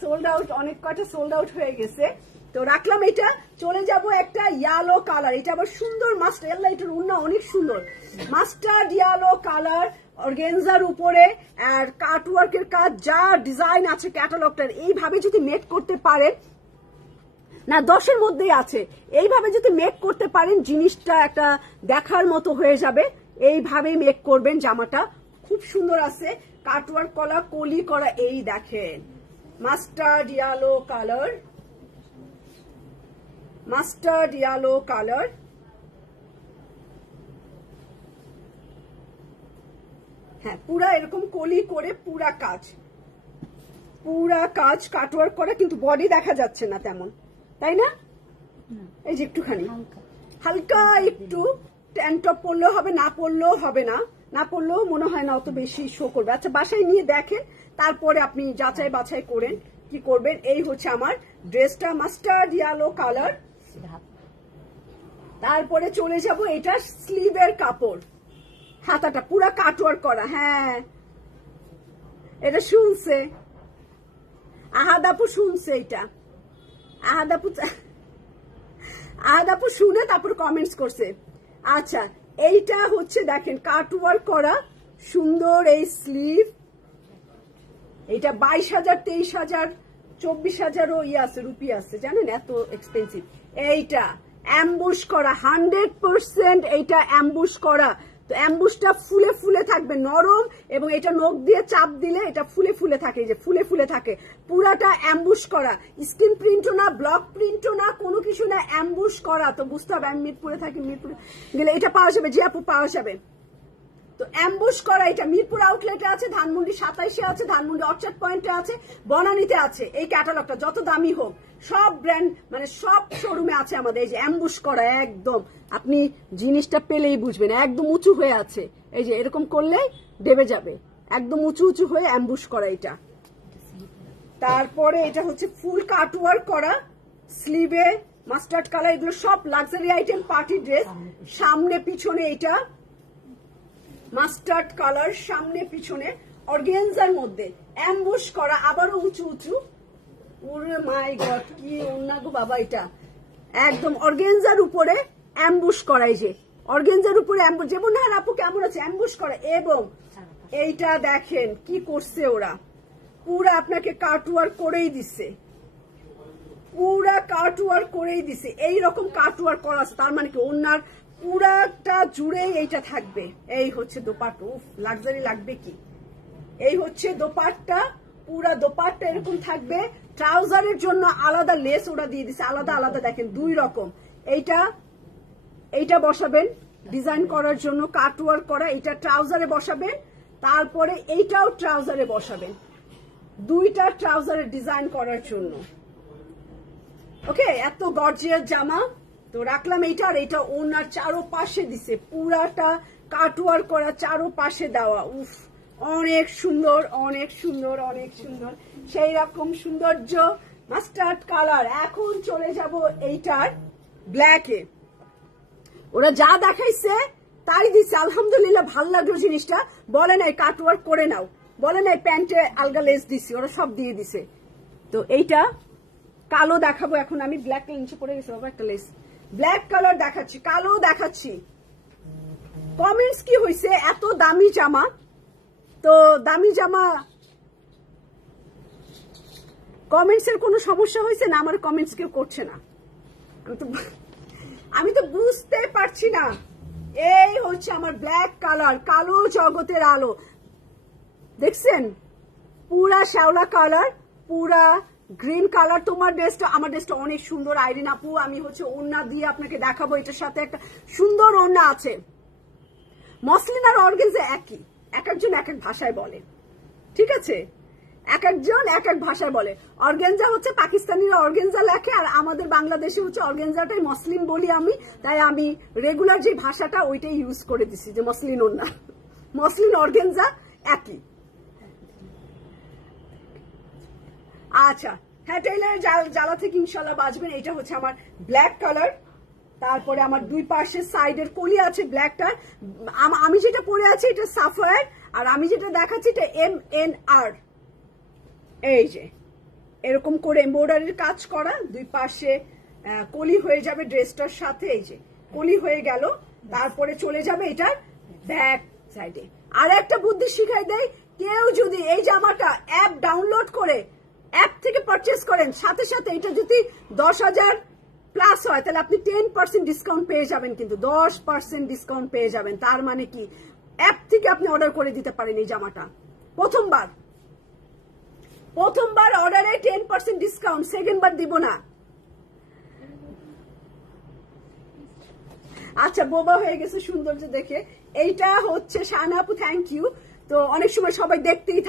সোল্ড আউট, অনেক কয়টা সোল্ড আউট হয়ে গেছে, তো রাখলাম এটা। চলে যাব একটা ইয়েলো কালার, এটা আবার সুন্দর মাস্টার, এটার ওড়না অনেক সুন্দর, মাস্টার্ড ইয়েলো কালার অর্গানজার উপরে, আর কাটওয়ার্কের কাজ, যা ডিজাইন আছে ক্যাটালগটার, এইভাবে যদি মেক করতে পারেন না, 10-এর মধ্যেই আছে, এইভাবে যদি মেক করতে পারেন জিনিসটা একটা দেখার মতো হয়ে যাবে। এইভাবেই মেক করবেন, জামাটা খুব সুন্দর আছে, কাটওয়ার্ক করা, কলি করা। এই দেখেন mustard yellow colour, mustard yellow colour, হ্যাঁ পুরা এরকম কলি করে পুরা কাজ কাটওয়ার্ক করা, কিন্তু বডি দেখা যাচ্ছে না তেমন, তাই না? এই যে একটুখানি হালকা একটু ট্যান টপ পরলেও হবে, না পরলেও হবে না, না পরলেও মনে হয় না অত বেশি শো করবে। আচ্ছা বাসায় নিয়ে দেখেন, তারপরে আপনি যাচাই বাছাই করেন কি করবেন। এই হচ্ছে আমার ড্রেসটা, মাস্টার্ড ইয়েলো কালার। তারপরে চলে যাব এটা স্লিভের কাপড়, হাতাটা পুরা কাটওয়ার্ক করা। হ্যাঁ এটা শুনছে আহাদাপু, শুনছে এটা আহাদাপু শুনে তারপর কমেন্টস করছে। আচ্ছা এইটা হচ্ছে দেখেন কাটওয়ার্ক করা সুন্দর এই স্লিভ, এটা 22,000, 23,000, 24,000ও আছে, রুপি আছে, জানেন এত এক্সপেন্সিভ। এইটা অ্যাম্বুশ করা 100%, এইটা অ্যাম্বুশ করা, তো অ্যাম্বুশটা ফুলে ফুলে থাকবে, নরম, এবং এটা নখ দিয়ে চাপ দিলে এটা ফুলে ফুলে থাকে, এই যে ফুলে ফুলে থাকে, পুরাটা অ্যাম্বুশ করা, স্ক্রিন প্রিন্টও না, ব্লক প্রিন্টও না, কোনো কিছু না, অ্যাম্বুশ করা। তো বুঝতে হবে আমি মিরপুরে থাকি, মিরপুরে গেলে এটা পাওয়া যাবে, যে আপু পাওয়া যাবে। তো অ্যাম্বুশ করা, এটা মিরপুর আউটলেটে আছে, ধানমন্ডি 27-এ আছে, ধানমন্ডি অর্চার্ড পয়েন্টে আছে, বনানীতে আছে। এই ক্যাটালগটা যত দামি হোক, সব ব্র্যান্ড মানে সব শোরুমে আছে আমাদের। এই যে অ্যাম্বুশ করা, একদম আপনি জিনিসটা পেলেই বুঝবেন, একদম উঁচু হয়ে আছে, এই যে এরকম করলেই দেবে যাবে, একদম উঁচু উঁচু হয়ে অ্যাম্বুশ করা এটা। তারপরে এটা হচ্ছে ফুল কাটওয়ার্ক করা, স্লিভে মাস্টার্ড কালার, এগুলো সব লাক্সারি আইটেম, পার্টি ড্রেস। সামনে পিছনে এটা মাস্টার্ড কালার, সামনে পিছনে অর্গানজার মধ্যে অ্যাম্বুশ করা, আবারও উঁচু উঁচু। ওরে মাই গড, কি ওন্না গো বাবা, এটা একদম অর্গানজার উপরে অ্যাম্বুশ করা। এই যে অর্গানজার উপরে অ্যাম্বুশ, যেমন না আপু কেমন আছে, অ্যাম্বুশ করা। এবং এইটা দেখেন কি করছে ওরা, পুরা আপনাকে কাটওয়ার্ক করেই দিচ্ছে, পুরা কাটওয়ার্ক করেই দিছে। এইরকম কাটওয়ার্ক করা আছে, তার মানে কি ওনার পুরাটা জুড়ে এইটা থাকবে। এই হচ্ছে দোপাট্টা, উফ লাক্সারি লাগবে কি। এই হচ্ছে দোপাট্টা, পুরা দোপাট্টা এরকম থাকবে। ট্রাউজারের জন্য আলাদা লেস ওরা দিয়ে দিছে, আলাদা আলাদা দেখেন 2 রকম। এইটা বসাবেন ডিজাইন করার জন্য, কাটওয়ার্ক করা, এটা ট্রাউজারে বসাবেন। তারপরে এইটাও ট্রাউজারে বসাবেন, 2টা ট্রাউজারের ডিজাইন করার জন্য। ওকে, এত গর্জিয়াস জামা তো রাখলাম এইটা। আর এটা ওনার চারোপাশে দিছে, পুরাটা কাটওয়ার্ক করা, চারোপাশে দেওয়া। উফ, অনেক সুন্দর, অনেক সুন্দর, অনেক সুন্দর, সেই রকম সৌন্দর্য। Mustard colour. এখন চলে যাব এইটার ব্ল্যাকে। ওরা যা দেখাইছে তাই দিচ্ছে, আলহামদুলিল্লাহ ভাল লাগলো জিনিসটা। বলে নাই কাটওয়ার্ক করে নাও, বলে নাই প্যান্টে আলগা লেস দিছি, ওরা সব দিয়ে দিছে। তো এইটা কালো দেখাবো এখন আমি, ব্ল্যাক নিচে পড়ে গেছে বাবা একটা লেস। ব্ল্যাক কালার দেখাচ্ছি, কালো দেখাচ্ছি। কমেন্টস কি হয়েছে, এত দামি জামা, তো দামি জামা কমেন্টস এর কোনো সমস্যা হয়েছে না? আমার কমেন্টস কেউ করছে না, আমি তো বুঝতে পারছি না। এই হচ্ছে আমার ব্ল্যাক কালার, কালো জগতের আলো, দেখছেন? পুরা শ্যাওলা কালার, পুরা গ্রিন কালার। তোমার ড্রেসটা, আমার ড্রেসটা অনেক সুন্দর আইরিন আপু। আমি হচ্ছে ওড়না দিয়ে আপনাকে দেখাবো, এটার সাথে একটা সুন্দর ওড়না আছে। মসলিন আর অর্গানজা একই, এক একজন এক এক ভাষায় বলে, ঠিক আছে? এক একজন এক এক ভাষায় বলে। অর্গানজা হচ্ছে পাকিস্তানিরা অর্গানজা লেখে, আর আমাদের বাংলাদেশে হচ্ছে অর্গানজাটাই মসলিন বলি আমি, তাই আমি রেগুলার যে ভাষাটা ওইটাই ইউজ করে দিছি, যে মসলিন ওড়না। মসলিন অর্গানজা একই। আচ্ছা, হ্যাঁ, টেইলারের জ্বালা থেকে ইনশাল্লাহ বাঁচবেন। এটা হচ্ছে আমার ব্ল্যাক কালার। তারপরে আমার 2 পাশে সাইডের কলি আছে ব্ল্যাকটার। আমি যেটা পরে আছি এটা সাফায়ার, আর আমি যেটা দেখাচ্ছি এটা MNR। এই যে এরকম করে এমব্রয়ডারির কাজ করা, 2 পাশে কলি হয়ে যাবে ড্রেসটার সাথে। এই যে কলি হয়ে গেল, তারপরে চলে যাবে এটার ব্যাক সাইডে। আর একটা বুদ্ধি শিখাই দেয়, কেউ যদি এই জামাটা অ্যাপ ডাউনলোড করে অ্যাপ থেকে পারচেস করেন, সাথে সাথে এটা যদি 10,000 প্লাস হয়, তাহলে আপনি 10% ডিসকাউন্ট পেয়ে যাবেন, কিন্তু 10% ডিসকাউন্ট পেয়ে যাবেন। তার মানে কি, অ্যাপ থেকে আপনি অর্ডার করে দিতে পারেন এই জামাটা। প্রথমবার অর্ডারে 10% ডিসকাউন্ট, সেকেন্ড বার দিব না। আচ্ছা, বোবা হয়ে গেছে সৌন্দর্য দেখে। এইটা হচ্ছে শাহানা আপু, থ্যাংক ইউ। তো অনেক সময় সবাই দেখতেই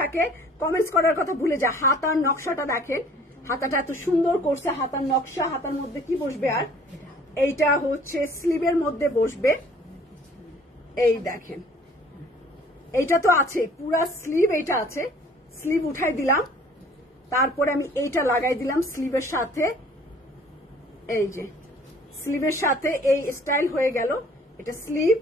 থাকে, কমেন্টস করার কথা ভুলে যায়। হাতার নকশাটা দেখেন, হাতাটা এত সুন্দর করছে, হাতার নকশা। হাতার মধ্যে কি বসবে, আর এইটা হচ্ছে স্লিভের মধ্যে বসবে। এই দেখেন, এইটা তো আছে, পুরা স্লিভ এইটা আছে। স্লিভ উঠাই দিলাম, তারপরে আমি এইটা লাগাই দিলাম স্লিভের সাথে। এই যে স্লিভের সাথে এই স্টাইল হয়ে গেল, এটা স্লিভ।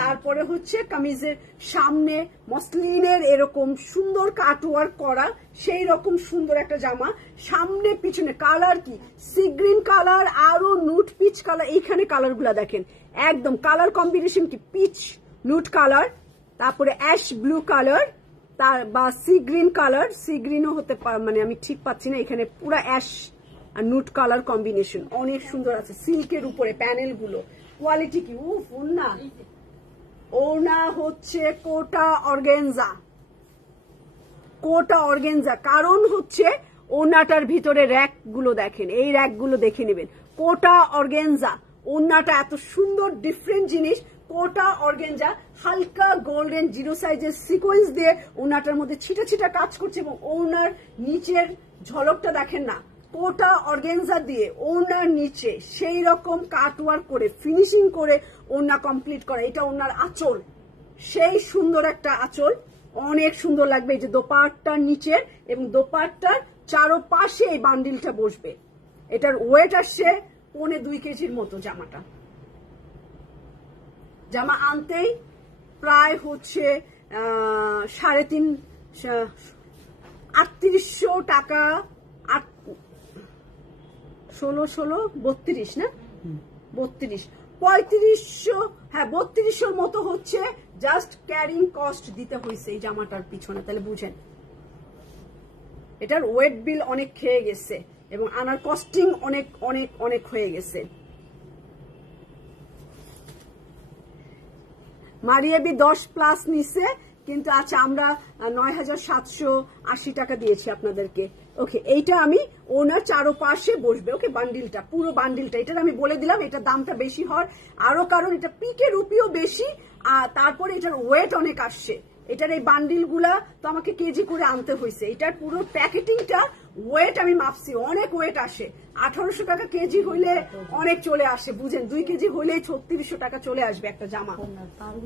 তারপরে হচ্ছে কামিজের সামনে মসলিনের এরকম সুন্দর কাটওয়ার্ক করা, সেই রকম সুন্দর একটা জামা। সামনে পিছনে কালার কি, সি গ্রিন কালার, আরো নুট পিচ কালার। এইখানে কালার গুলা দেখেন, একদম কালার কম্বিনেশন কি, পিচ নুট কালার, তারপরে অ্যাশ ব্লু কালার, তার বা সি গ্রিন কালার। সি গ্রিনও হতে পারে, মানে আমি ঠিক পাচ্ছি না। এখানে পুরো অ্যাশ আর নুট কালার কম্বিনেশন অনেক সুন্দর আছে। সিল্কের উপরে প্যানেল গুলো, কোয়ালিটি কি, উফ। ওনা হচ্ছে কোটা অর্গানজা, কারণ হচ্ছে ওনাটার ভিতরে র্যাক গুলো দেখেন, এই র্যাক গুলো দেখে নেবেন। কোটা অর্গানজা, ওনাটা এত সুন্দর ডিফারেন্ট জিনিস। কোটা অর্গানজা, হালকা গোল্ডেন 0 সাইজের সিকোয়েন্স দিয়ে ওনাটার মধ্যে ছিটা ছিটা কাজ করছে, এবং ওনার নিচের ঝলকটা দেখেন না, কোটা অর্গানজা দিয়ে ওনার নিচে সেই রকম কাটওয়ার্ক করে ফিনিশিং করে ওনা কমপ্লিট করা। এটা ওনার আঁচল, সেই সুন্দর একটা আঁচল, অনেক সুন্দর লাগবে। এই যে দোপাট্টার নিচে এবং দোপাট্টার চারোপাশে এই বান্ডিলটা বসবে। এটার ওয়েট আসছে 1.25 কেজির মতো। জামা আনতেই প্রায় হচ্ছে 3800 টাকা, 32 না 32 3500, হ্যাঁ 3200 মতো হচ্ছে জাস্ট ক্যারিং কস্ট দিতে হয়েছে এই জামাটার পিছনে। তাহলে বুঝেন এটার ওয়েট বিল অনেক খেয়ে গেছে এবং আনার কস্টিং অনেক অনেক অনেক হয়ে গেছে। মারিয়াবি 10+ নিছে, কিন্তু আচ্ছা আমরা 9780 টাকা দিয়েছি আপনাদেরকে। ওকে, এইটা আমি ওনার চারোপাশে বসবে। ওকে, বান্ডিলটা পুরো বান্ডিলটা, এটার আমি বলে দিলাম এটার দামটা বেশি হওয়ার আরো কারণ এটা পিকের রুপিও বেশি, আর তারপরে এটার ওয়েট অনেক আসছে। এটার এই বান্ডিল গুলা তো আমাকে কেজি করে আনতে হয়েছে। এটার পুরো প্যাকেটিংটা ওয়েট আমি মাপছি, অনেক ওয়েট আসে। 1800 টাকা কেজি হইলে অনেক চলে আসে, বুঝেন 2 কেজি হইলে 3600 টাকা চলে আসবে একটা জামা।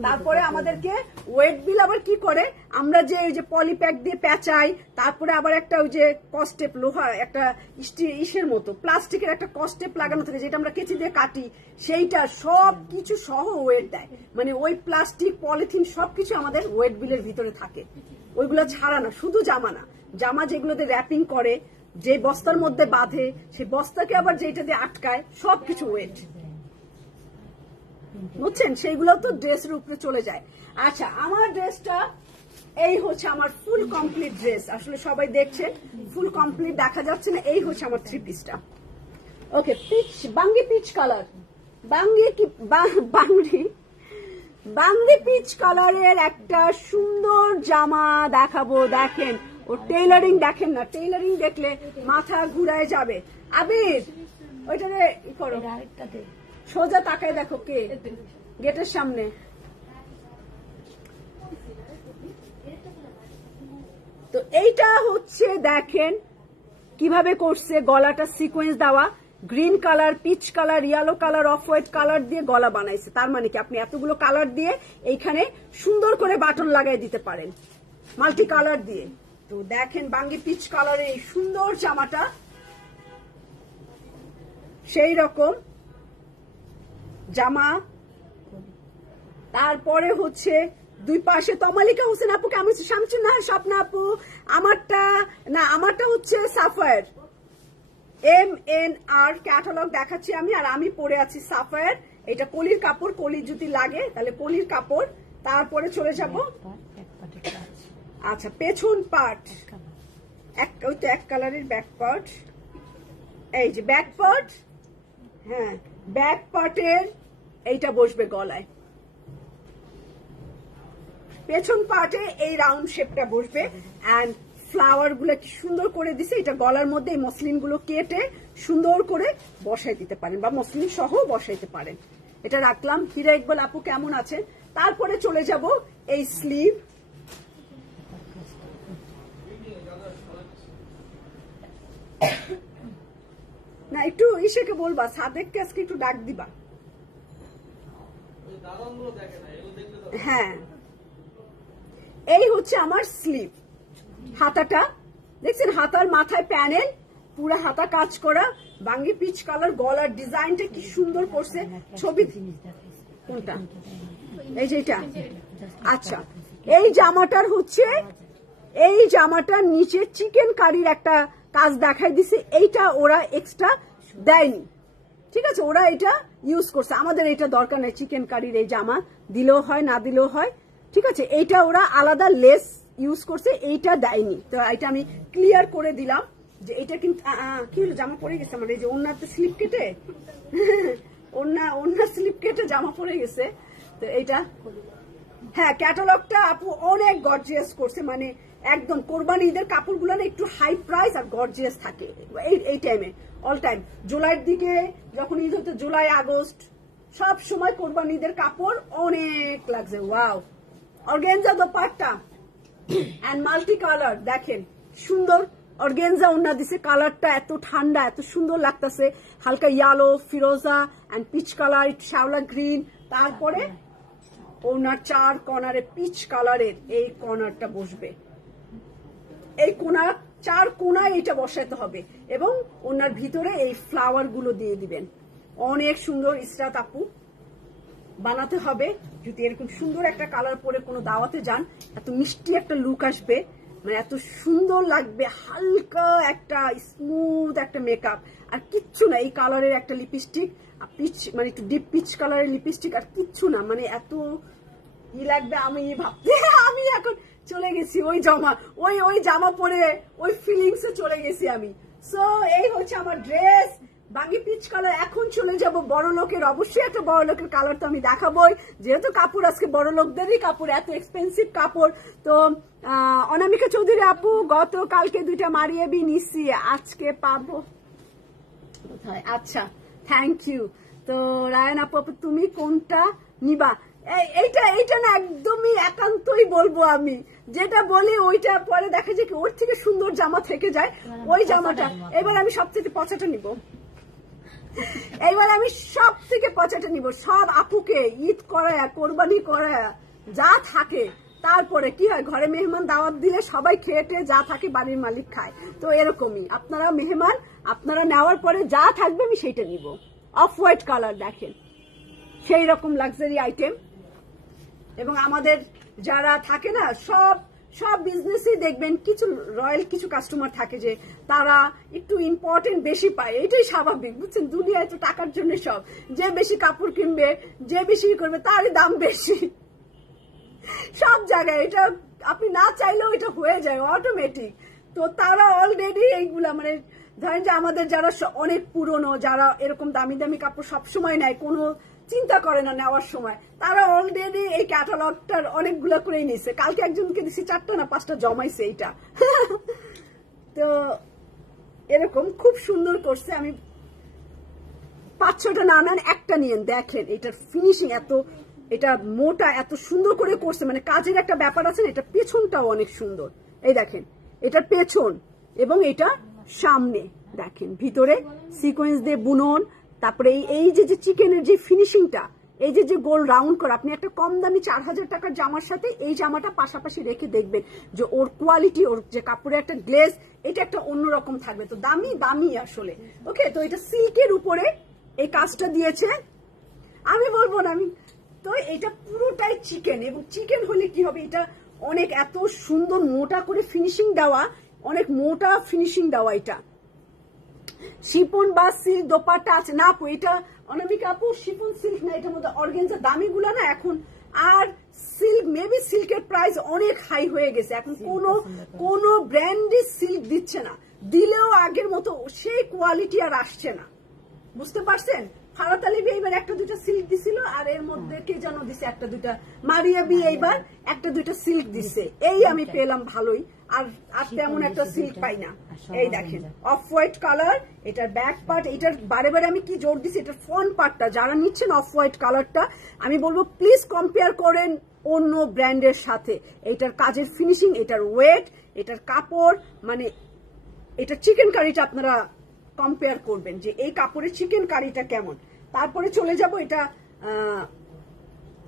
তারপরে আমাদেরকে ওয়েট বিল আবার কি করে, আমরা যে ওই যে পলিপ্যাক দিয়ে পেঁচাই, তারপরে আবার একটা ওই যে কস্টেপ লোহা একটা ইসের মতো প্লাস্টিকের একটা কস্টেপ লাগানো থাকে যেটা আমরা কেচি দিয়ে কাটি, সেইটা সব কিছু সহ ওয়েট দেয়। মানে ওই প্লাস্টিক পলিথিন সবকিছু আমাদের ওয়েট বিলের ভিতরে থাকে, ওইগুলো ছাড়া না। শুধু জামা না, জামা যেগুলোতে র্যাপিং করে, যে বস্তার মধ্যে বাঁধে, সেই বস্তাকে আবার যেটা দিয়ে আটকায়, সবকিছু ওয়েট, বুঝছেন? সেইগুলো তো ড্রেসের উপরে চলে যায়। আচ্ছা, আমার ড্রেসটা এই হচ্ছে আমার ফুল কমপ্লিট ড্রেস। আসলে সবাই দেখছে ফুল কমপ্লিট দেখা যাচ্ছে না, এই হচ্ছে আমার 3 পিসটা। ওকে, পিচ বাঙ্গি পিচ কালার, বাঙ্গি কি বাঙ্গি পিচ কালারের একটা সুন্দর জামা দেখাবো। দেখেন ও টেইলারিং দেখেন না, টেইলারিং দেখলে মাথা ঘুরায় যাবে। আবির ওইটারে ই করো, সোজা তাকায় দেখো কে গেটের সামনে। তো এইটা হচ্ছে দেখেন কিভাবে করছে, গলাটা সিকোয়েন্স দেওয়া, green colour, peach colour, yellow colour, off white colour দিয়ে গলা বানাইছে। তার মানে কি আপনি এতগুলো কালার দিয়ে এইখানে সুন্দর করে বাটন লাগাই দিতে পারেন মাল্টি কালার দিয়ে। তো দেখেন বাঙ্গি পিচ কালারের এই সুন্দর জামাটা, সেই রকম জামা। তারপরে হচ্ছে দুই পাশে তমালিকা হোসেন আপু কেমন, শামসুন নাহার স্বপ্না আপু, আমারটা হচ্ছে সাফায়ার MNR ক্যাটালগ দেখাচ্ছি আমি, আর আমি পরে আছি সাফায়ার। এটা কলির কাপড়, কলি যদি লাগে তাহলে কলির কাপড়। তারপরে চলে যাব, আচ্ছা পেছন পার্ট ওই তো এক কালারের ব্যাক পার্ট, এই যে ব্যাক পার্ট, হ্যাঁ ব্যাক পার্টের এইটা বসবে গলায়, পেছন পার্টে এই রাউন্ড শেপটা বসবে। এন্ড ফ্লাওয়ার গুলো কি সুন্দর করে দিছে, এটা গলার মধ্যে এই মসলিন গুলো কেটে সুন্দর করে বসাই দিতে পারেন বা মসলিন সহ বসাইতে পারেন। এটা রাখলাম। হিরা ইকবাল আপু কেমন আছেন। তারপরে চলে যাব এই স্লিভ, না একটু ইসেকে বলবা সাদেককে আজকে একটু ডাক দিবা। হ্যাঁ, এই হচ্ছে আমার স্লিভ। হাতাটা দেখছেন, হাতার মাথায় প্যানেল, পুরো হাতা কাজ করা, বাঙ্গি পিচ কালার, গলার ডিজাইনটা কি সুন্দর করছে। ছবি কোনটা, এই যে এটা। আচ্ছা, এই জামাটার হচ্ছে, এই জামাটার নিচে চিকেন কারির একটা কাজ দেখাই দিছে, এইটা ওরা এক্সট্রা দেয়নি, ঠিক আছে, ওরা এটা ইউজ করছে। আমাদের এটা দরকার নেই চিকেন কারির এই জামা, দিলেও হয় না দিলেও হয়, ঠিক আছে। এইটা ওরা আলাদা লেস ইউজ করছে, এইটা দেয়নি। তো এটা আমি ক্লিয়ার করে দিলাম যে এটা কিন্তু কি হলো, জামা পরে গেছে আমার, এই যে ওনাতে স্লিপ কেটে ওনা স্লিপ কেটে জামা পরে গেছে। তো এইটা হ্যাঁ ক্যাটালগটা আপু অনেক গর্জিয়াস করছে, মানে একদম কোরবানি ঈদের কাপড়গুলো না একটু হাই প্রাইস আর গর্জিয়াস থাকে এই টাইমে, অল টাইম। জুলাইয়ের দিকে যখন ঈদ হতো, জুলাই আগস্ট সব সময় কোরবানি ঈদের কাপড় অনেক লাগছে। Wow, organza dupatta and multi colour, দেখেন সুন্দর অর্গানজা ওন্না দিছে, কালারটা এত ঠান্ডা এত সুন্দর লাগতেছে, হালকা ইয়েলো, ফিরোজা এন্ড পিচ কালার, শ্যাওলা গ্রিন। তারপরে ওনার 4 কর্নারে পিচ কালারের এই কর্নারটা বসবে, এই কোনা 4 কোনায় এটা বসাতে হবে, এবং ওনার ভিতরে এই ফ্লাওয়ার গুলো দিয়ে দিবেন। অনেক সুন্দর। ইসরাত আপু বানাতে হবে। যদি এরকম সুন্দর একটা কালার পরে কোনো দাওয়াতে যান, এত মিষ্টি একটা লুক আসবে, মানে এত সুন্দর লাগবে, হালকা একটা স্মুথ একটা মেকআপ, আর কিচ্ছু না। এই কালারের একটা লিপস্টিক, পিচ মানে একটু ডিপ পিচ কালারের লিপস্টিক, আর কিচ্ছু না, মানে এত ই লাগবে। আমি ভাবতে আমি এখন চলে গেছি ওই জামা পরে ওই ফিলিংসে চলে গেছি আমি। সো এই হচ্ছে আমার ড্রেস, বাগি পিচ কালার। এখন চলে যাব বড় লোকের, অবশ্যই একটা বড় লোকের কালার তো আমি দেখাবোই, যেহেতু কাপড় আজকে বড় লোকদেরই কাপড়, এত এক্সপেন্সিভ কাপড়। তো অনামিকা চৌধুরী আপু, গতকালকে 2টা মারিয়াবি নিছি, আজকে পাবো কোথায়? আচ্ছা, থ্যাংক ইউ। তো রায়ন আপু, তুমি কোনটা নিবা? এইটা না একদমই একান্তই বলবো আমি, যেটা বলি ওইটা পরে দেখা যায় কি ওর থেকে সুন্দর জামা থেকে যায়, ওই জামাটা। এবার আমি সব থেকে পচাটা নিব, এইবার আমি সব থেকে পচাটা নিব। সব আপুকে ঈদ করায়া, কোরবানি করায়া যা থাকে, তারপরে কি হয়, ঘরে মেহমান দাওয়াত দিলে সবাই খেয়ে টেয়ে যা থাকে বাড়ির মালিক খায়। তো এরকমই আপনারা মেহমান, আপনারা নেওয়ার পরে যা থাকবে আমি সেইটা নিব। অফ হোয়াইট কালার দেখেন, সেই রকম লাক্সারি আইটেম। এবং আমাদের যারা থাকে না, সব বিজনেসই দেখবেন কিছু রয়্যাল কিছু কাস্টমার থাকে যে তারা একটু ইম্পর্টেন্ট বেশি পায়, এটাই স্বাভাবিক, বুঝছেন? দুনিয়ায় তো টাকার জন্য সব, যে বেশি কাপড় কিনবে, যে বেশি করবে, তারই দাম বেশি সব জায়গায়। এটা আপনি না চাইলেও এটা হয়ে যায় অটোমেটিক। তো তারা অলরেডি এইগুলা, মানে ধরেন যে আমাদের যারা অনেক পুরনো, যারা এরকম দামি দামি কাপড় সবসময় নেয়, কোনো চিন্তা করে না নেওয়ার সময়, তারা অলরেডি এই ক্যাটালগটার অনেকগুলা করেই নিছে। কালকে একজনকে দিছি 4টা না 5টা জমাইছে এইটা তো এরকম খুব সুন্দর করছে। আমি 5-6টা না নেন, একটা নিয়েন, দেখেন এটার ফিনিশিং এত, এটা মোটা এত সুন্দর করে করছে, মানে কাজের একটা ব্যাপার আছে না। এটা পেছনটাও অনেক সুন্দর, এই দেখেন এটার পেছন এবং এটা সামনে, দেখেন ভিতরে সিকোয়েন্স দিয়ে বুনন। তারপরে এই যে চিকেনের যে ফিনিশিংটা, এই যে গোল রাউন্ড করা, আপনি একটা কম দামি 4000 টাকার জামার সাথে এই জামাটা পাশাপাশি রেখে দেখবেন যে ওর কোয়ালিটি, ওর যে কাপড়ের একটা গ্লেজ, এটা একটা অন্যরকম থাকবে। তো দামি আসলে। ওকে, তো এটা সিল্কের উপরে এই কাজটা দিয়েছে, আমি বলবো না আমি তো, এটা পুরোটাই চিকেন। এবং চিকেন হলে কি হবে, এটা অনেক এত সুন্দর মোটা করে ফিনিশিং দেওয়া, অনেক মোটা ফিনিশিং দেওয়া। এটা শিফন বা সিল্ক দোপাট্টা আছে না আপু? এটা অনামিকা আপু শিফন সিল্ক না, এটার মধ্যে অর্গানজা দামিগুলা না এখন। আর সিল্ক, মেবি সিল্কের প্রাইস অনেক হাই হয়ে গেছে এখন, কোনো ব্র্যান্ডে সিল্ক দিচ্ছে না, দিলেও আগের মতো সেই কোয়ালিটি আর আসছে না, বুঝতে পারছেন? ফারাত আলী এইবার 1-2টা সিল্ক দিছিল, আর এর মধ্যে কে যেন দিছে 1-2টা, মারিয়াবি এইবার 1-2টা সিল্ক দিছে, এই আমি পেলাম ভালোই। আর তেমন একটা সিল্ক পাই না। এই দেখেন অফ হোয়াইট কালার, এটার ব্যাক পার্ট, এটার বারে আমি কি জোর দিছি, এটার ফ্রন্ট পার্টটা যারা নিচ্ছেন অফ হোয়াইট কালারটা, আমি বলবো প্লিজ কম্পেয়ার করেন অন্য ব্র্যান্ডের সাথে। এটার কাজের ফিনিশিং, এটার ওয়েট, এটার কাপড়, মানে এটা চিকেন কারিটা আপনারা কম্পেয়ার করবেন যে এই কাপড়ের চিকেন কারিটা কেমন। তারপরে চলে যাব, এটা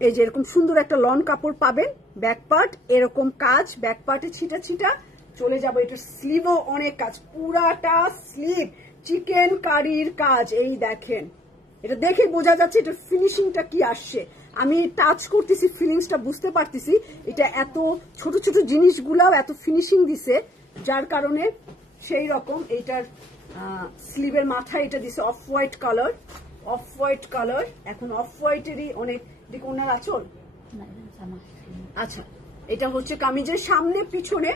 এই যে এরকম সুন্দর একটা লন কাপড় পাবেন, ব্যাক পার্ট এরকম কাজ, ব্যাক পার্টে ছিটা ছিটা। চলে যাব, এটার স্লিভও অনেক কাজ, পুরাটা স্লিভ চিকেন কারির কাজ। এই দেখেন, এটা দেখে বোঝা যাচ্ছে এটার ফিনিশিংটা কি আসছে। আমি টাচ করতেছি, ফিলিংসটা বুঝতে পারতেছি। এটা এত ছোট ছোট জিনিসগুলাও এত ফিনিশিং দিছে, যার কারণে সেই রকম। এইটার স্লিভের মাথায় এটা দিছে off white colour, off white colour. এখন অফ হোয়াইটেরই অনেক দিক ওনার আচল। আচ্ছা, এটা হচ্ছে কামিজের সামনে পিছনে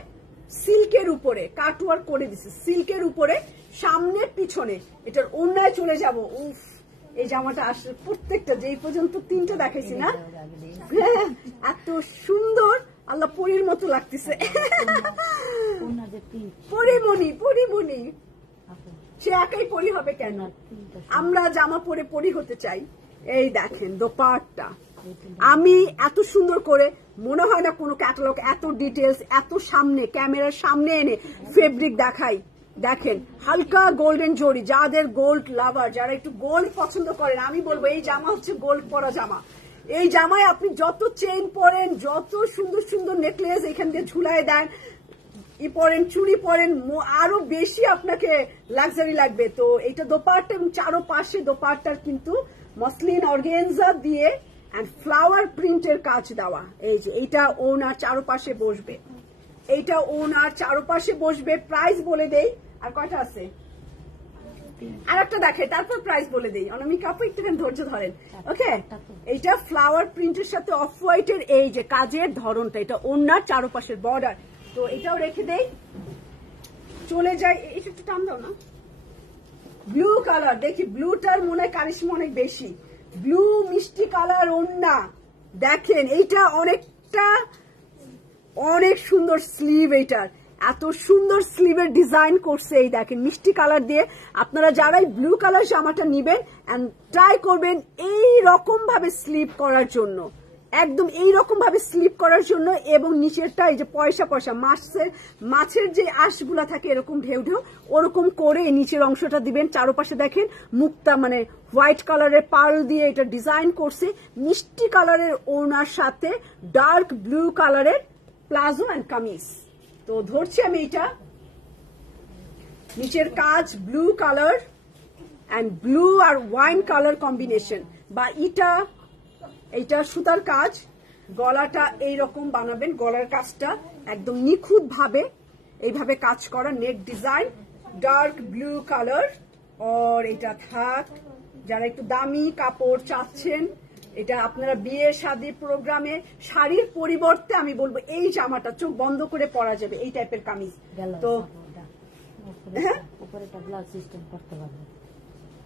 সিল্কের উপরে কাটওয়ার্ক করে দিছে, সিল্কের উপরে সামনে পিছনে। এটার ওড়নায় চলে যাব। উফ, এই জামাটা আসলে প্রত্যেকটা যেই পর্যন্ত 3টা দেখাইছি না, এত সুন্দর, আল্লাহ পরীর মতো লাগতেছে। পরিমণি সে একাই পরি হবে কেন, আমরা জামা পরে পরি হতে চাই। এই দেখেন দোপাট্টা, আমি এত সুন্দর করে মনে হয় না কোনো ক্যাটালগ এত ডিটেলস, এত সামনে ক্যামেরার সামনে এনে ফেব্রিক দেখাই। দেখেন হালকা গোল্ডেন জরি, যাদের গোল্ড লাভার, যারা একটু গোল্ড পছন্দ করেন, আমি বলবো এই জামা হচ্ছে গোল্ড পরা জামা। এই জামায় আপনি যত চেইন পরেন, যত সুন্দর সুন্দর নেকলেস এখান দিয়ে ঝুলায় দেন, পরেন, চুড়ি পরেন, আরো বেশি আপনাকে লাক্সারি লাগবে। তো এইটা দোপাট্টা এবং চারো পাশে দোপাট্টার কিন্তু মসলিন অর্গানজা দিয়ে এন্ড ফ্লাওয়ার প্রিন্টের কাজ দেওয়া। এই যে এইটা ওনার চারপাশে বসবে, এইটা ওনার চারপাশে বসবে। প্রাইস বলে দেই, আর কয়টা আছে আর একটা দেখে, তারপর প্রাইস বলে দেই। অনামিকা আপু একটুখানি ধৈর্য ধরেন। ওকে, এইটা ফ্লাওয়ার প্রিন্টের সাথে অফ হোয়াইটের এই যে কাজের ধরনটা, এটা ওনার চারপাশের বর্ডার। তো এটাও রেখে দেই, চলে যাই। এটা একটু টান দাও না। ব্লু কালার, দেখি ব্লুটার মনে হয় কারিশমা অনেক বেশি। ব্লু মিষ্টি কালার ওন্না, দেখেন এইটা অনেকটা অনেক সুন্দর স্লিভ। এইটার এত সুন্দর স্লিভের ডিজাইন করছে, এই দেখেন মিষ্টি কালার দিয়ে। আপনারা যারাই ব্লু কালার জামাটা নিবেন এন্ড ট্রাই করবেন এই রকম ভাবে স্লিভ করার জন্য, একদম এই রকম ভাবে স্লিপ করার জন্য। এবং নিচেরটা এই যে পয়সা পয়সা মাছের যে আঁশগুলা থাকে এরকম ঢেউ ঢেউ ওরকম করে নিচের অংশটা দিবেন। চারপাশে দেখেন মুক্তা মানে হোয়াইট কালারের পার্ল দিয়ে এটা ডিজাইন করছে। মিষ্টি কালারের ওড়নার সাথে ডার্ক ব্লু কালারের প্লাজো এন্ড কামিজ। তো ধরছি আমি এটা, নিচের কাজ ব্লু কালার এন্ড ব্লু আর ওয়াইন কালার কম্বিনেশন, বা এইটা সুতার কাজ। গলাটা এইরকম বানাবেন, গলার কাজটা একদম নিখুঁত ভাবে এইভাবে কাজ করা। Neck design dark blue colour. আর এটা থাক, যারা একটু দামি কাপড় চাচ্ছেন, এটা আপনারা বিয়ে শাদী প্রোগ্রামে শাড়ির পরিবর্তে আমি বলবো এই জামাটা চোখ বন্ধ করে পরা যাবে, এই টাইপের কামিজ। তো হ্যাঁ,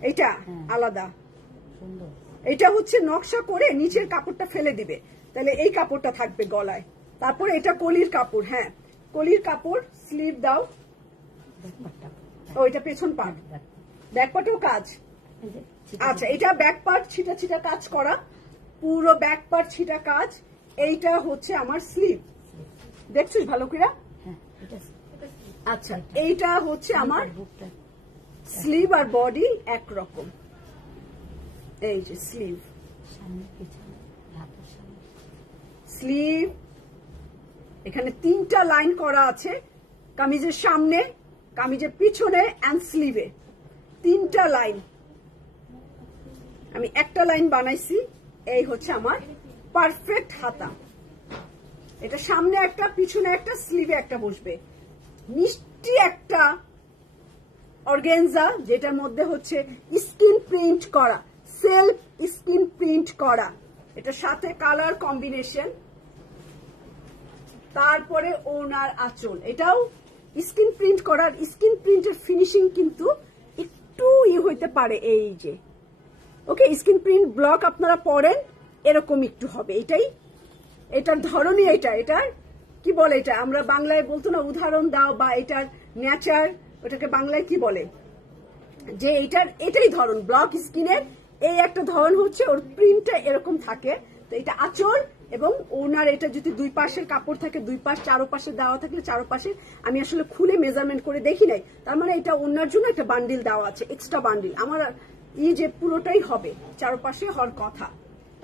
এইটা আলাদা, এটা হচ্ছে নকশা করে নিচের কাপড়টা ফেলে দিবে, তাহলে এই কাপড়টা থাকবে গলায়। তারপর এটা কলির কাপড়, হ্যাঁ কলির কাপড়। স্লিভ দাও, ও এটা পেছন পার্ট, ব্যাক পার্টেও কাজ। আচ্ছা, এটা ব্যাক পার্ট ছিটা ছিটা কাজ করা, পুরো ব্যাক পার্ট ছিটা কাজ। এইটা হচ্ছে আমার স্লিভ, দেখছিস ভালো করে? আচ্ছা, এইটা হচ্ছে আমার স্লিভ আর বডি একরকম। এই যে স্লিভ, এখানে 3টা লাইন করা আছে, কামিজের সামনে, কামিজের পিছনে এন্ড স্লিভে 3টা লাইন। আমি একটা লাইন বানাইছি। এই হচ্ছে আমার পারফেক্ট হাতা। এটা সামনে একটা, পিছনে একটা, স্লিভে একটা বসবে। মিষ্টি একটা অর্গানজা, যেটার মধ্যে হচ্ছে স্কিন প্রিন্ট করা, সেলফ স্কিন প্রিন্ট করা, এটা সাথে কালার কম্বিনেশন। তারপরে ওনার আঁচল, এটাও স্কিন প্রিন্ট করার। স্কিন প্রিন্টের ফিনিশিং কিন্তু একটু হইতে পারে, এই যে ওকে স্কিন প্রিন্ট ব্লক আপনারা পড়েন এরকম একটু হবে। এটার ধরনই এটার কি বলে, এটা আমরা বাংলায় বলতো না উদাহরণ দাও, বা এটার নেচার, ওটাকে বাংলায় কি বলে, যে এটাই ধরন ব্লক স্কিনের। এই একটা ধরন হচ্ছে ওর প্রিন্টটা এরকম থাকে। তো এটা আঁচল এবং ওনার, এটা যদি দুই পাশের কাপড় থাকে, দুই পাশ চারোপাশে দেওয়া থাকলে চারোপাশে, আমি আসলে খুলে মেজারমেন্ট করে দেখি নাই, তার মানে এটা ওনার জন্য একটা বান্ডিল দেওয়া আছে, এক্সট্রা বান্ডিল। আমার যে পুরোটাই হবে চারপাশে হওয়ার কথা।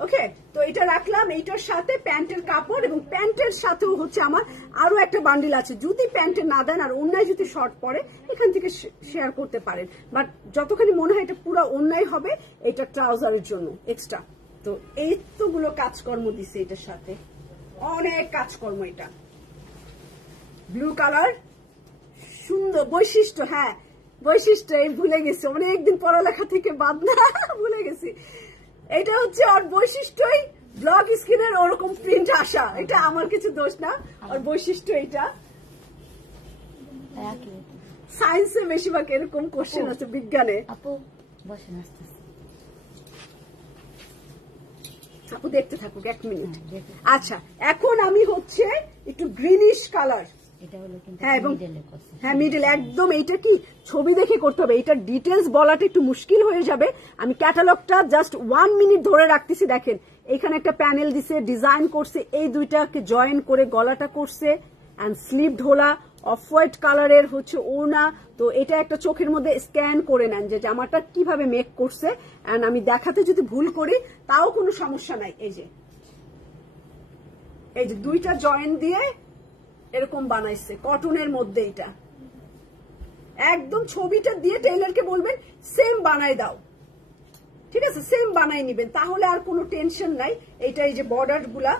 ওকে, তো এটা রাখলাম। এইটার সাথে প্যান্টের কাপড়, এবং প্যান্টের সাথেও হচ্ছে আমার আরো একটা বান্ডিল আছে। যদি প্যান্টে না দেন আর অন্যায় যদি শর্ট পরে, এখান থেকে শেয়ার করতে পারেন, বাট যতখানি মনে হয় এটা পুরো অন্যায় হবে, এটা ট্রাউজারের জন্য এক্সট্রা। তো এই তোগুলো কাজকর্ম দিছে, এটার সাথে অনেক কাজকর্ম। এটা ব্লু কালার, সুন্দর বৈশিষ্ট্য। হ্যাঁ, বৈশিষ্ট্য এই ভুলে গেছি, অনেকদিন পড়ালেখা থেকে বাদ না, ভুলে গেছি। এটা হচ্ছে ওর বৈশিষ্ট্যই ব্লক স্কিনের ওরকম প্রিন্ট আসা। এটা আমার কিছু দোষ না, ওর বৈশিষ্ট্য এটা। সায়েন্সে বেশিরভাগ এরকম কোশ্চেন আছে, বিজ্ঞানে। আপু দেখতে থাকুক 1 মিনিট। আচ্ছা, এখন আমি হচ্ছে একটু গ্রিনিশ কালার, হ্যাঁ এবং হ্যাঁ মিডল একদম। এইটা কি ছবি দেখে করতে হবে, এইটার ডিটেলস বলাটা একটু মুশকিল হয়ে যাবে। আমি ক্যাটালগটা জাস্ট 1 মিনিট ধরে রাখতেছি। দেখেন এখানে একটা প্যানেল দিছে, ডিজাইন করছে, এই দুইটাকে জয়েন করে গলাটা করছে, এন্ড স্লিভ ঢোলা, অফ হোয়াইট কালারের হচ্ছে ওড়না। তো এটা একটা চোখের মধ্যে স্ক্যান করে নেন যে জামাটা কিভাবে মেক করছে, এন্ড আমি দেখাতে যদি ভুল করি তাও কোনো সমস্যা নাই। এই যে দুইটা জয়েন দিয়ে এরকম বানাইছে কটনের মধ্যে। এটা একদম ছবিটা দিয়ে টেইলারকে বলবেন সেম বানাই দাও, ঠিক আছে, সেম বানাই নিবেন, তাহলে আর কোনো টেনশন নাই। এইটা এই যে বর্ডার গুলা,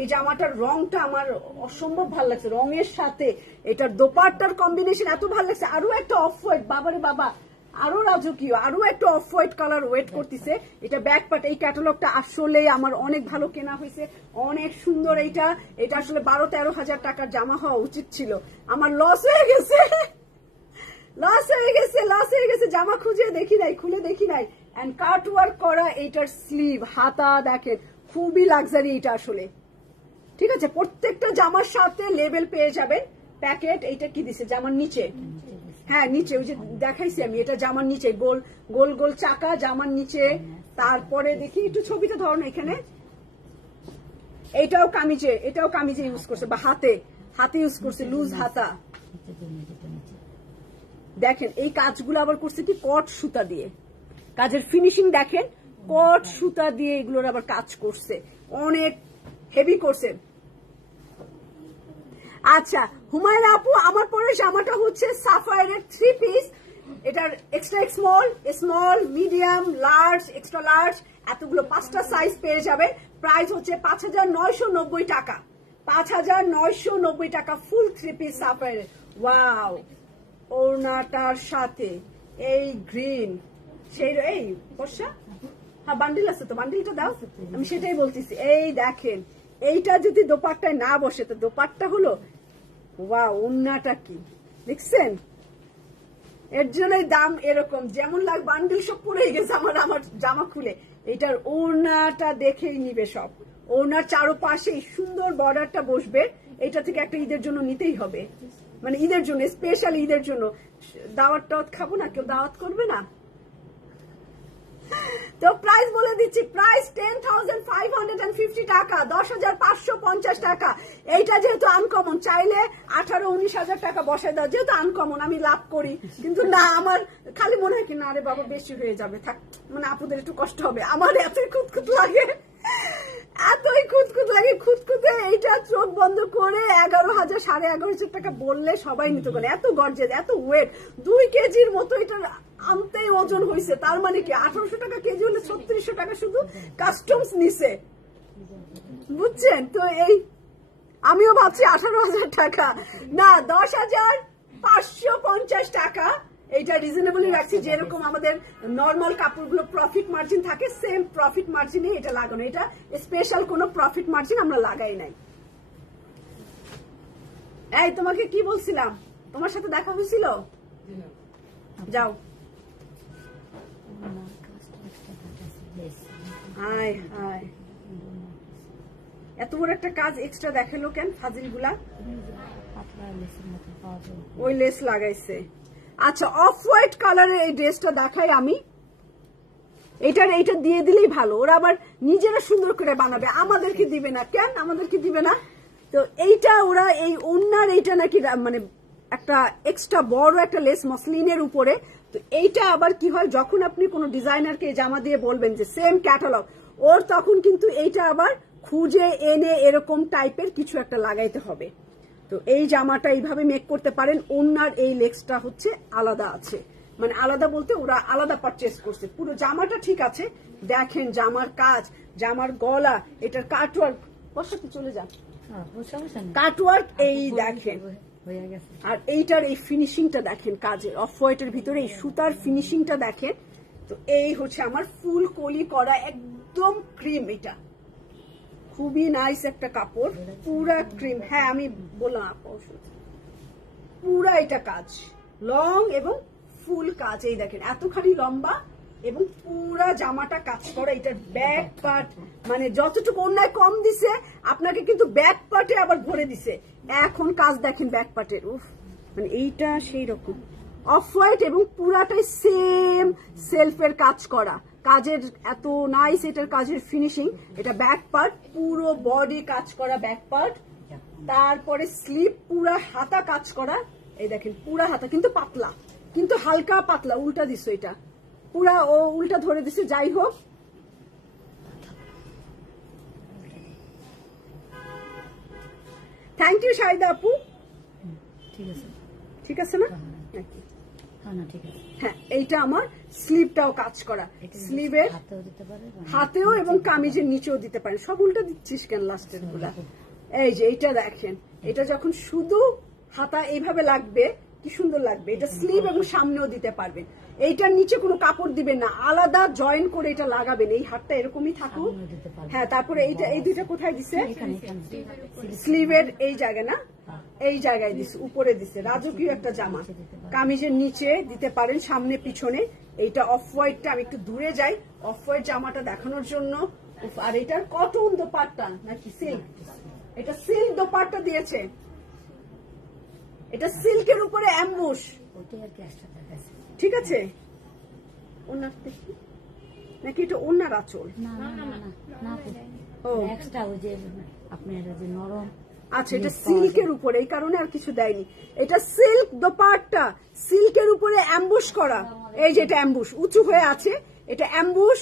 এই জামাটার রংটা আমার অসম্ভব ভালো লাগছে, রঙের সাথে এটার দোপাট্টার কম্বিনেশন এত ভালো লাগছে। আরো একটা অফ হোয়াইট, বাবারে বাবা, আরো রাজকীয়, আরো একটা অফ হোয়াইট কালার ওয়েট করতেছে। এটা ব্যাক পার্ট, এই ক্যাটালগটা আসলে আমার অনেক ভালো কেনা হয়েছে, অনেক সুন্দর। এটা আসলে 12-13 হাজার টাকার জামা হওয়া উচিত ছিল, আমার লস হয়ে গেছে, লস হয়ে গেছে। জামা খুঁজে দেখি নাই, খুলে দেখি নাই। এন্ড কাট ওয়ার্ক করা এইটার স্লিভ, হাতা দেখেন, খুবই লাক্সারি এটা আসলে। ঠিক আছে, প্রত্যেকটা জামার সাথে লেবেল পেয়ে যাবেন। প্যাকেট এইটা কি দিছে জামার নিচে, হ্যাঁ নিচে, ওই যে দেখাইছি আমি, এটা জামার নিচে গোল গোল গোল চাকা জামার নিচে। তারপরে দেখি একটু ছবিটা ধরুন এখানে, এটাও কামিজে ইউজ করছে, বা হাতে ইউজ করছে, লুজ হাতা। দেখেন এই কাজগুলো আবার করছে কি কট সুতা দিয়ে, কাজের ফিনিশিং দেখেন, কট সুতা দিয়ে এগুলোর আবার কাজ করছে, অনেক হেভি করছে। আচ্ছা হুমায়রা আপু, আমার পরে জামাটা হচ্ছে সাফায়ারের 3 পিস। এটার extra small, medium, large, extra large, এতগুলো 5টা সাইজ পেয়ে যাবে। প্রাইস হচ্ছে 5,990 টাকা, 5,990 টাকা ফুল 3 পিস সাফায়ারের। ওয়াও, ওড়নাটার সাথে এই গ্রিন, সেই এই বর্ষা, হ্যাঁ বান্ডিল আছে তো, বান্ডিলটা দাও, আমি সেটাই বলতেছি। এই দেখেন, এইটা যদি দোপাট্টায় না বসে তো দোপাট্টা হলো ওয়াও, ওড়নাটা কি দেখছেন, এর জন্যই দাম এরকম। যেমন লাগ বান্ডিল সব পড়ে গেছে আমার জামা খুলে, এটার ওড়নাটা দেখেই নিবে সব। ওড়নার চারপাশে সুন্দর বর্ডারটা বসবে, এটা থেকে একটা ঈদের জন্য নিতেই হবে, মানে ঈদের জন্য, স্পেশাল ঈদের জন্য। দাওয়াত খাবো না, কেউ দাওয়াত করবে না তো। প্রাইস বলে দিচ্ছি, প্রাইস 10,550 টাকা, 10,550 টাকা। এইটা যেহেতু আনকমন, চাইলে 18-19 হাজার টাকা বসায় দাও, যেহেতু আনকমন আমি লাভ করি, কিন্তু না, আমার খালি মনে হয় কি না রে বাবা বেশি হয়ে যাবে, থাক, মানে আপুদের একটু কষ্ট হবে। আমার এতই খুঁতখুত লাগে, খুঁতখুতে এইটা চোখ বন্ধ করে 11,000 11,500 টাকা বললে সবাই নিতে পারে। এত গর্জেস, এত ওয়েট, 2 কেজির মতো এটা আনতেই ওজন হয়েছে। তার মানে কি 1800 টাকা কেজি হলে 3600 টাকা শুধু কাস্টমস নিছে, বুঝছেন তো? এই আমিও ভাবছি 18,000 টাকা না, 10,550 টাকা। এইটা রিজনেবলি রাখছি, যেরকম আমাদের নর্মাল কাপড়গুলো প্রফিট মার্জিন থাকে, সেম প্রফিট মার্জিনে এটা লাগানো। এটা স্পেশাল কোনো প্রফিট মার্জিন আমরা লাগাই নাই। এই তোমাকে কি বলছিলাম, তোমার সাথে দেখা হয়েছিল, যাও। এত বড় একটা কাজ এক্সট্রা দেখালো কেন ফাজিল গুলা, ওই লেস লাগাইছে। আচ্ছা, অফ হোয়াইট কালারের এই ড্রেসটা দেখাই আমি, এইটা দিয়ে দিলেই ভালো, ওরা আবার নিজেরা সুন্দর করে বানাবে, আমাদেরকে দিবে না কেন, আমাদেরকে দিবে না তো। এইটা ওরা এই ওড়নার এইটা নাকি মানে একটা এক্সট্রা বড় একটা লেস মসলিনের উপরে। তো এইটা আবার কি হয়, যখন আপনি কোনো ডিজাইনারকে জামা দিয়ে বলবেন যে সেম ক্যাটালগ ওর, তখন কিন্তু এইটা আবার খুঁজে এনে এরকম টাইপের কিছু একটা লাগাইতে হবে। তো এই জামাটা এইভাবে মেক করতে পারেন। ওড়নার এই লেগসটা হচ্ছে আলাদা আছে, মানে আলাদা বলতে ওরা আলাদা পারচেস করছে। পুরো জামাটা ঠিক আছে, দেখেন জামার কাজ, জামার গলা, এটার কাটওয়ার্ক, বসাতে চলে যান, কাটওয়ার্ক এই দেখেন, আর এইটার এই ফিনিশিংটা দেখেন, কাজের অফ হোয়াইটের ভিতরে এই সুতার ফিনিশিংটা দেখেন। তো এই হচ্ছে আমার ফুল কলি করা একদম ক্রিম, এটা খুবই নাইস একটা কাপড়, পুরা ক্রিম। হ্যাঁ আমি বললাম পুরা এটা কাজ লং এবং ফুল কাজ, এই দেখেন এতখানি লম্বা এবং পুরা জামাটা কাজ করা। এটার ব্যাক পার্ট মানে যতটুকু অন্যায় কম দিছে আপনাকে, কিন্তু ব্যাক পার্টে আবার ভরে দিছে। এখন কাজ দেখেন ব্যাক পার্টের, উফ, মানে এইটা সেই রকম অফ হোয়াইট এবং পুরাটাই সেম সেলফের কাজ করা, কাজের এত নাইস এটার কাজের ফিনিশিং। এটা ব্যাক পার্ট, পুরো বডি কাজ করা ব্যাক পার্ট, তারপরে স্লিপ পুরা হাতা কাজ করা, এই দেখেন পুরা হাতা, কিন্তু পাতলা, কিন্তু হালকা পাতলা, উল্টা দিছো, এটা পুরা ও উল্টা ধরে দিছে। যাই হোক, থ্যাংক ইউ শাহিদা আপু, ঠিক আছে না? হ্যাঁ, এইটা আমার স্লিভটাও কাজ করা, স্লিভের হাতেও এবং কামিজের নিচেও দিতে পারেন। সব উল্টা দিচ্ছিস কেন লাস্টের গুলা? এই যে এইটা দেখেন, এটা যখন শুধু হাতা এইভাবে লাগবে কি সুন্দর লাগবে। এটা স্লিভ এবং সামনেও দিতে পারবেন। এইটার নিচে কোনো কাপড় দিবেন না, আলাদা জয়েন করে এটা লাগাবেন। এই হাতটা এরকমই থাকুক। হ্যাঁ, তারপরে এইটা, এই দুইটা কোথায় দিছে? স্লিভের এই জায়গায় না, এই জায়গায় দিছে, উপরে দিছে। রাজকীয় একটা জামা, কামিজের নিচে দিতে পারেন, সামনে পিছনে। এইটা অফ হোয়াইটটা, আমি একটু দূরে যাই অফ হোয়াইট জামাটা দেখানোর জন্য। আর এটার কটন দোপাট্টা নাকি সিল্ক? এটা সিল্ক দোপাট্টা দিয়েছে, এটা সিল্কের উপরে অ্যাম্বুশ, ঠিক আছে? ওনার নাকি এটা ওনার আঁচল? আচ্ছা, এটা সিল্কের উপরে, এই কারণে আর কিছু দেয়নি। এটা সিল্ক দোপাট্টা, সিল্কের উপরে অ্যাম্বুশ করা। এই যে এটা অ্যাম্বুশ উঁচু হয়ে আছে, এটা অ্যাম্বুশ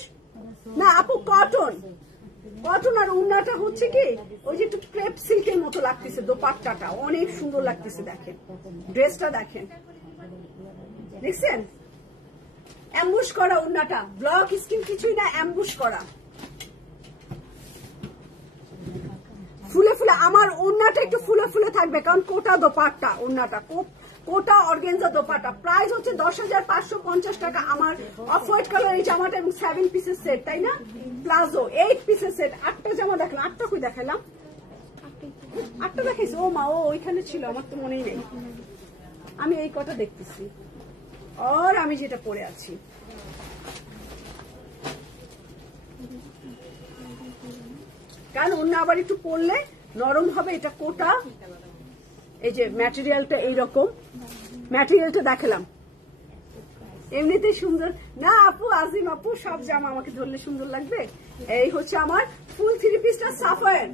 না আপু, কটন। কটন আর উন্নাটা হচ্ছে কি ওই যে একটু ক্রেপ সিল্কের মতো লাগতেছে। দোপাট্টাটা অনেক সুন্দর লাগতেছে, দেখেন ড্রেসটা দেখেন, দেখছেন? অ্যাম্বুশ করা উন্নাটা, ব্লক স্কিন কিছুই না, অ্যাম্বুশ করা ফুলে ফুলে। আমার ওন্নাটা একটু ফুলে ফুলে থাকবে, কারণ কোটা দোপাট্টা, ওন্নাটা কোটা অর্গেনজা দোপাট্টা। প্রাইস হচ্ছে 10,550 টাকা। আমার অফ হোয়াইট কালার এই জামাটা এবং 7 পিসের সেট, তাই না? প্লাজো 8 পিসের সেট। 8টা জামা দেখলাম, 8টা কই দেখালাম? 8টা দেখাইছি? ও মা, ও ওইখানে ছিল, আমার তো মনেই নেই। আমি এই কটা দেখতেছি, আর আমি যেটা পরে আছি। কারণ অন্য আবার একটু পরলে নরম হবে। এটা কোটা, এই যে ম্যাটেরিয়ালটা এইরকম, ম্যাটেরিয়ালটা দেখালাম, এমনিতে সুন্দর না আপু? আজিম আপু, সব জামা আমাকে ধরলে সুন্দর লাগবে। এই হচ্ছে আমার ফুল 3 পিসটা sapphire,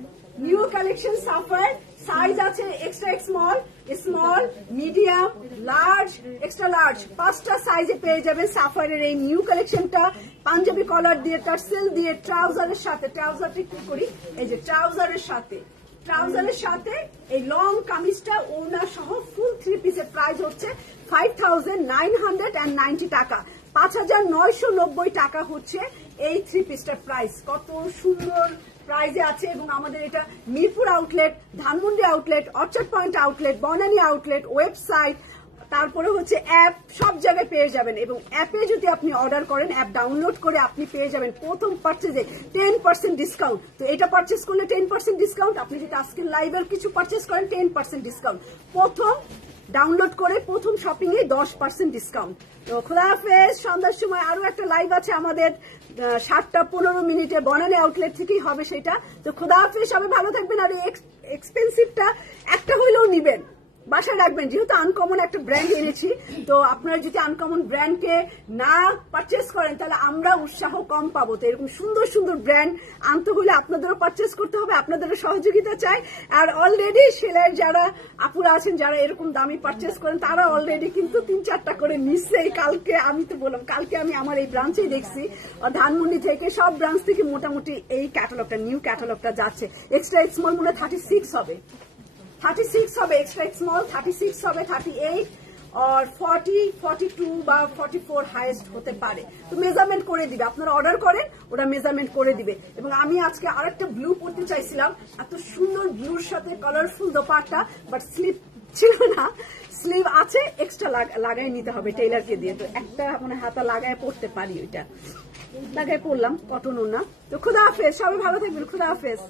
new collection sapphire. Size আছে extra small, small, medium, large, extra large, 5টা সাইজে পেয়ে যাবেন সাফায়ারের এই নিউ কালেকশনটা। পাঞ্জাবি কলার দিয়ে, টার্সেল দিয়ে, ট্রাউজারের সাথে। ট্রাউজারটা কি করি, এই যে ট্রাউজারের সাথে, ট্রাউজারের সাথে এই লং কামিজটা ওড়না সহ ফুল 3 পিসের প্রাইস হচ্ছে 5,990 টাকা। 5,990 টাকা হচ্ছে এই 3 পিসটার প্রাইস। কত সুন্দর প্রাইজে আছে। এবং আমাদের এটা Mirpur outlet, Dhanmondi outlet, orchard point outlet, Banani outlet, website, তারপরে হচ্ছে অ্যাপ, সব জায়গায় পেয়ে যাবেন। এবং অ্যাপে যদি আপনি অর্ডার করেন, অ্যাপ ডাউনলোড করে আপনি পেয়ে যাবেন প্রথম পারচেজে 10% ডিসকাউন্ট। তো এটা পারচেজ করলে 10% ডিসকাউন্ট। আপনি যদি আজকে লাইভের কিছু পারচেজ করেন 10% ডিসকাউন্ট। প্রথম ডাউনলোড করে প্রথম শপিং এ 10% ডিসকাউন্ট। তো খোদা হাফেজ। সন্ধ্যার সময় আরো একটা লাইভ আছে আমাদের 7:15 বনানী আউটলেট থেকেই হবে সেটা। তো খোদা হাফেজ, সবাই ভালো থাকবেন। আর এই এক্সপেন্সিভটা একটা হইলেও নিবেন, বাসায় রাখবেন, যেহেতু আনকমন একটা ব্র্যান্ড এনেছি। তো আপনারা যদি আনকমন ব্র্যান্ডকে না পারচেস করেন তাহলে আমরা উৎসাহ কম পাবো। তো এরকম সুন্দর সুন্দর ব্র্যান্ড আনতে হলে আপনাদেরও পারচেস করতে হবে, আপনাদেরও সহযোগিতা চাই। আর অলরেডি সেলের যারা আপুরা আছেন, যারা এরকম দামি পারচেস করেন, তারা অলরেডি কিন্তু 3-4টা করে নিচ্ছে। কালকে আমি তো বললাম, কালকে আমি আমার এই ব্রাঞ্চেই দেখছি, ধানমন্ডি থেকে সব ব্রাঞ্চ থেকে মোটামুটি এই ক্যাটালগটা, নিউ ক্যাটালগটা যাচ্ছে। এক্সট্রা স্মল মনে 36 হবে, 36 হবে, এক্সট্রা স্মল 36 হবে, 38 আর 40, 42 বা 44 হাইয়েস্ট হতে পারে। তো মেজারমেন্ট করে দিবে, আপনারা অর্ডার করেন, ওরা মেজারমেন্ট করে দিবে। এবং আমি আজকে আরেকটা ব্লু পরতে চাইছিলাম, এত সুন্দর ব্লুর সাথে কালারফুল দোপাট্টা, বাট স্লিপ ছিল না। স্লিভ আছে, এক্সট্রা লাগাই নিতে হবে টেইলারকে দিয়ে। তো একটা মানে হাতা লাগায় পড়তে পারি, ওইটা লাগাই পড়লাম, কটন ওড়না। তো খুদা হাফেজ, সবাই ভালো থাকবেন, খুদা হাফেজ।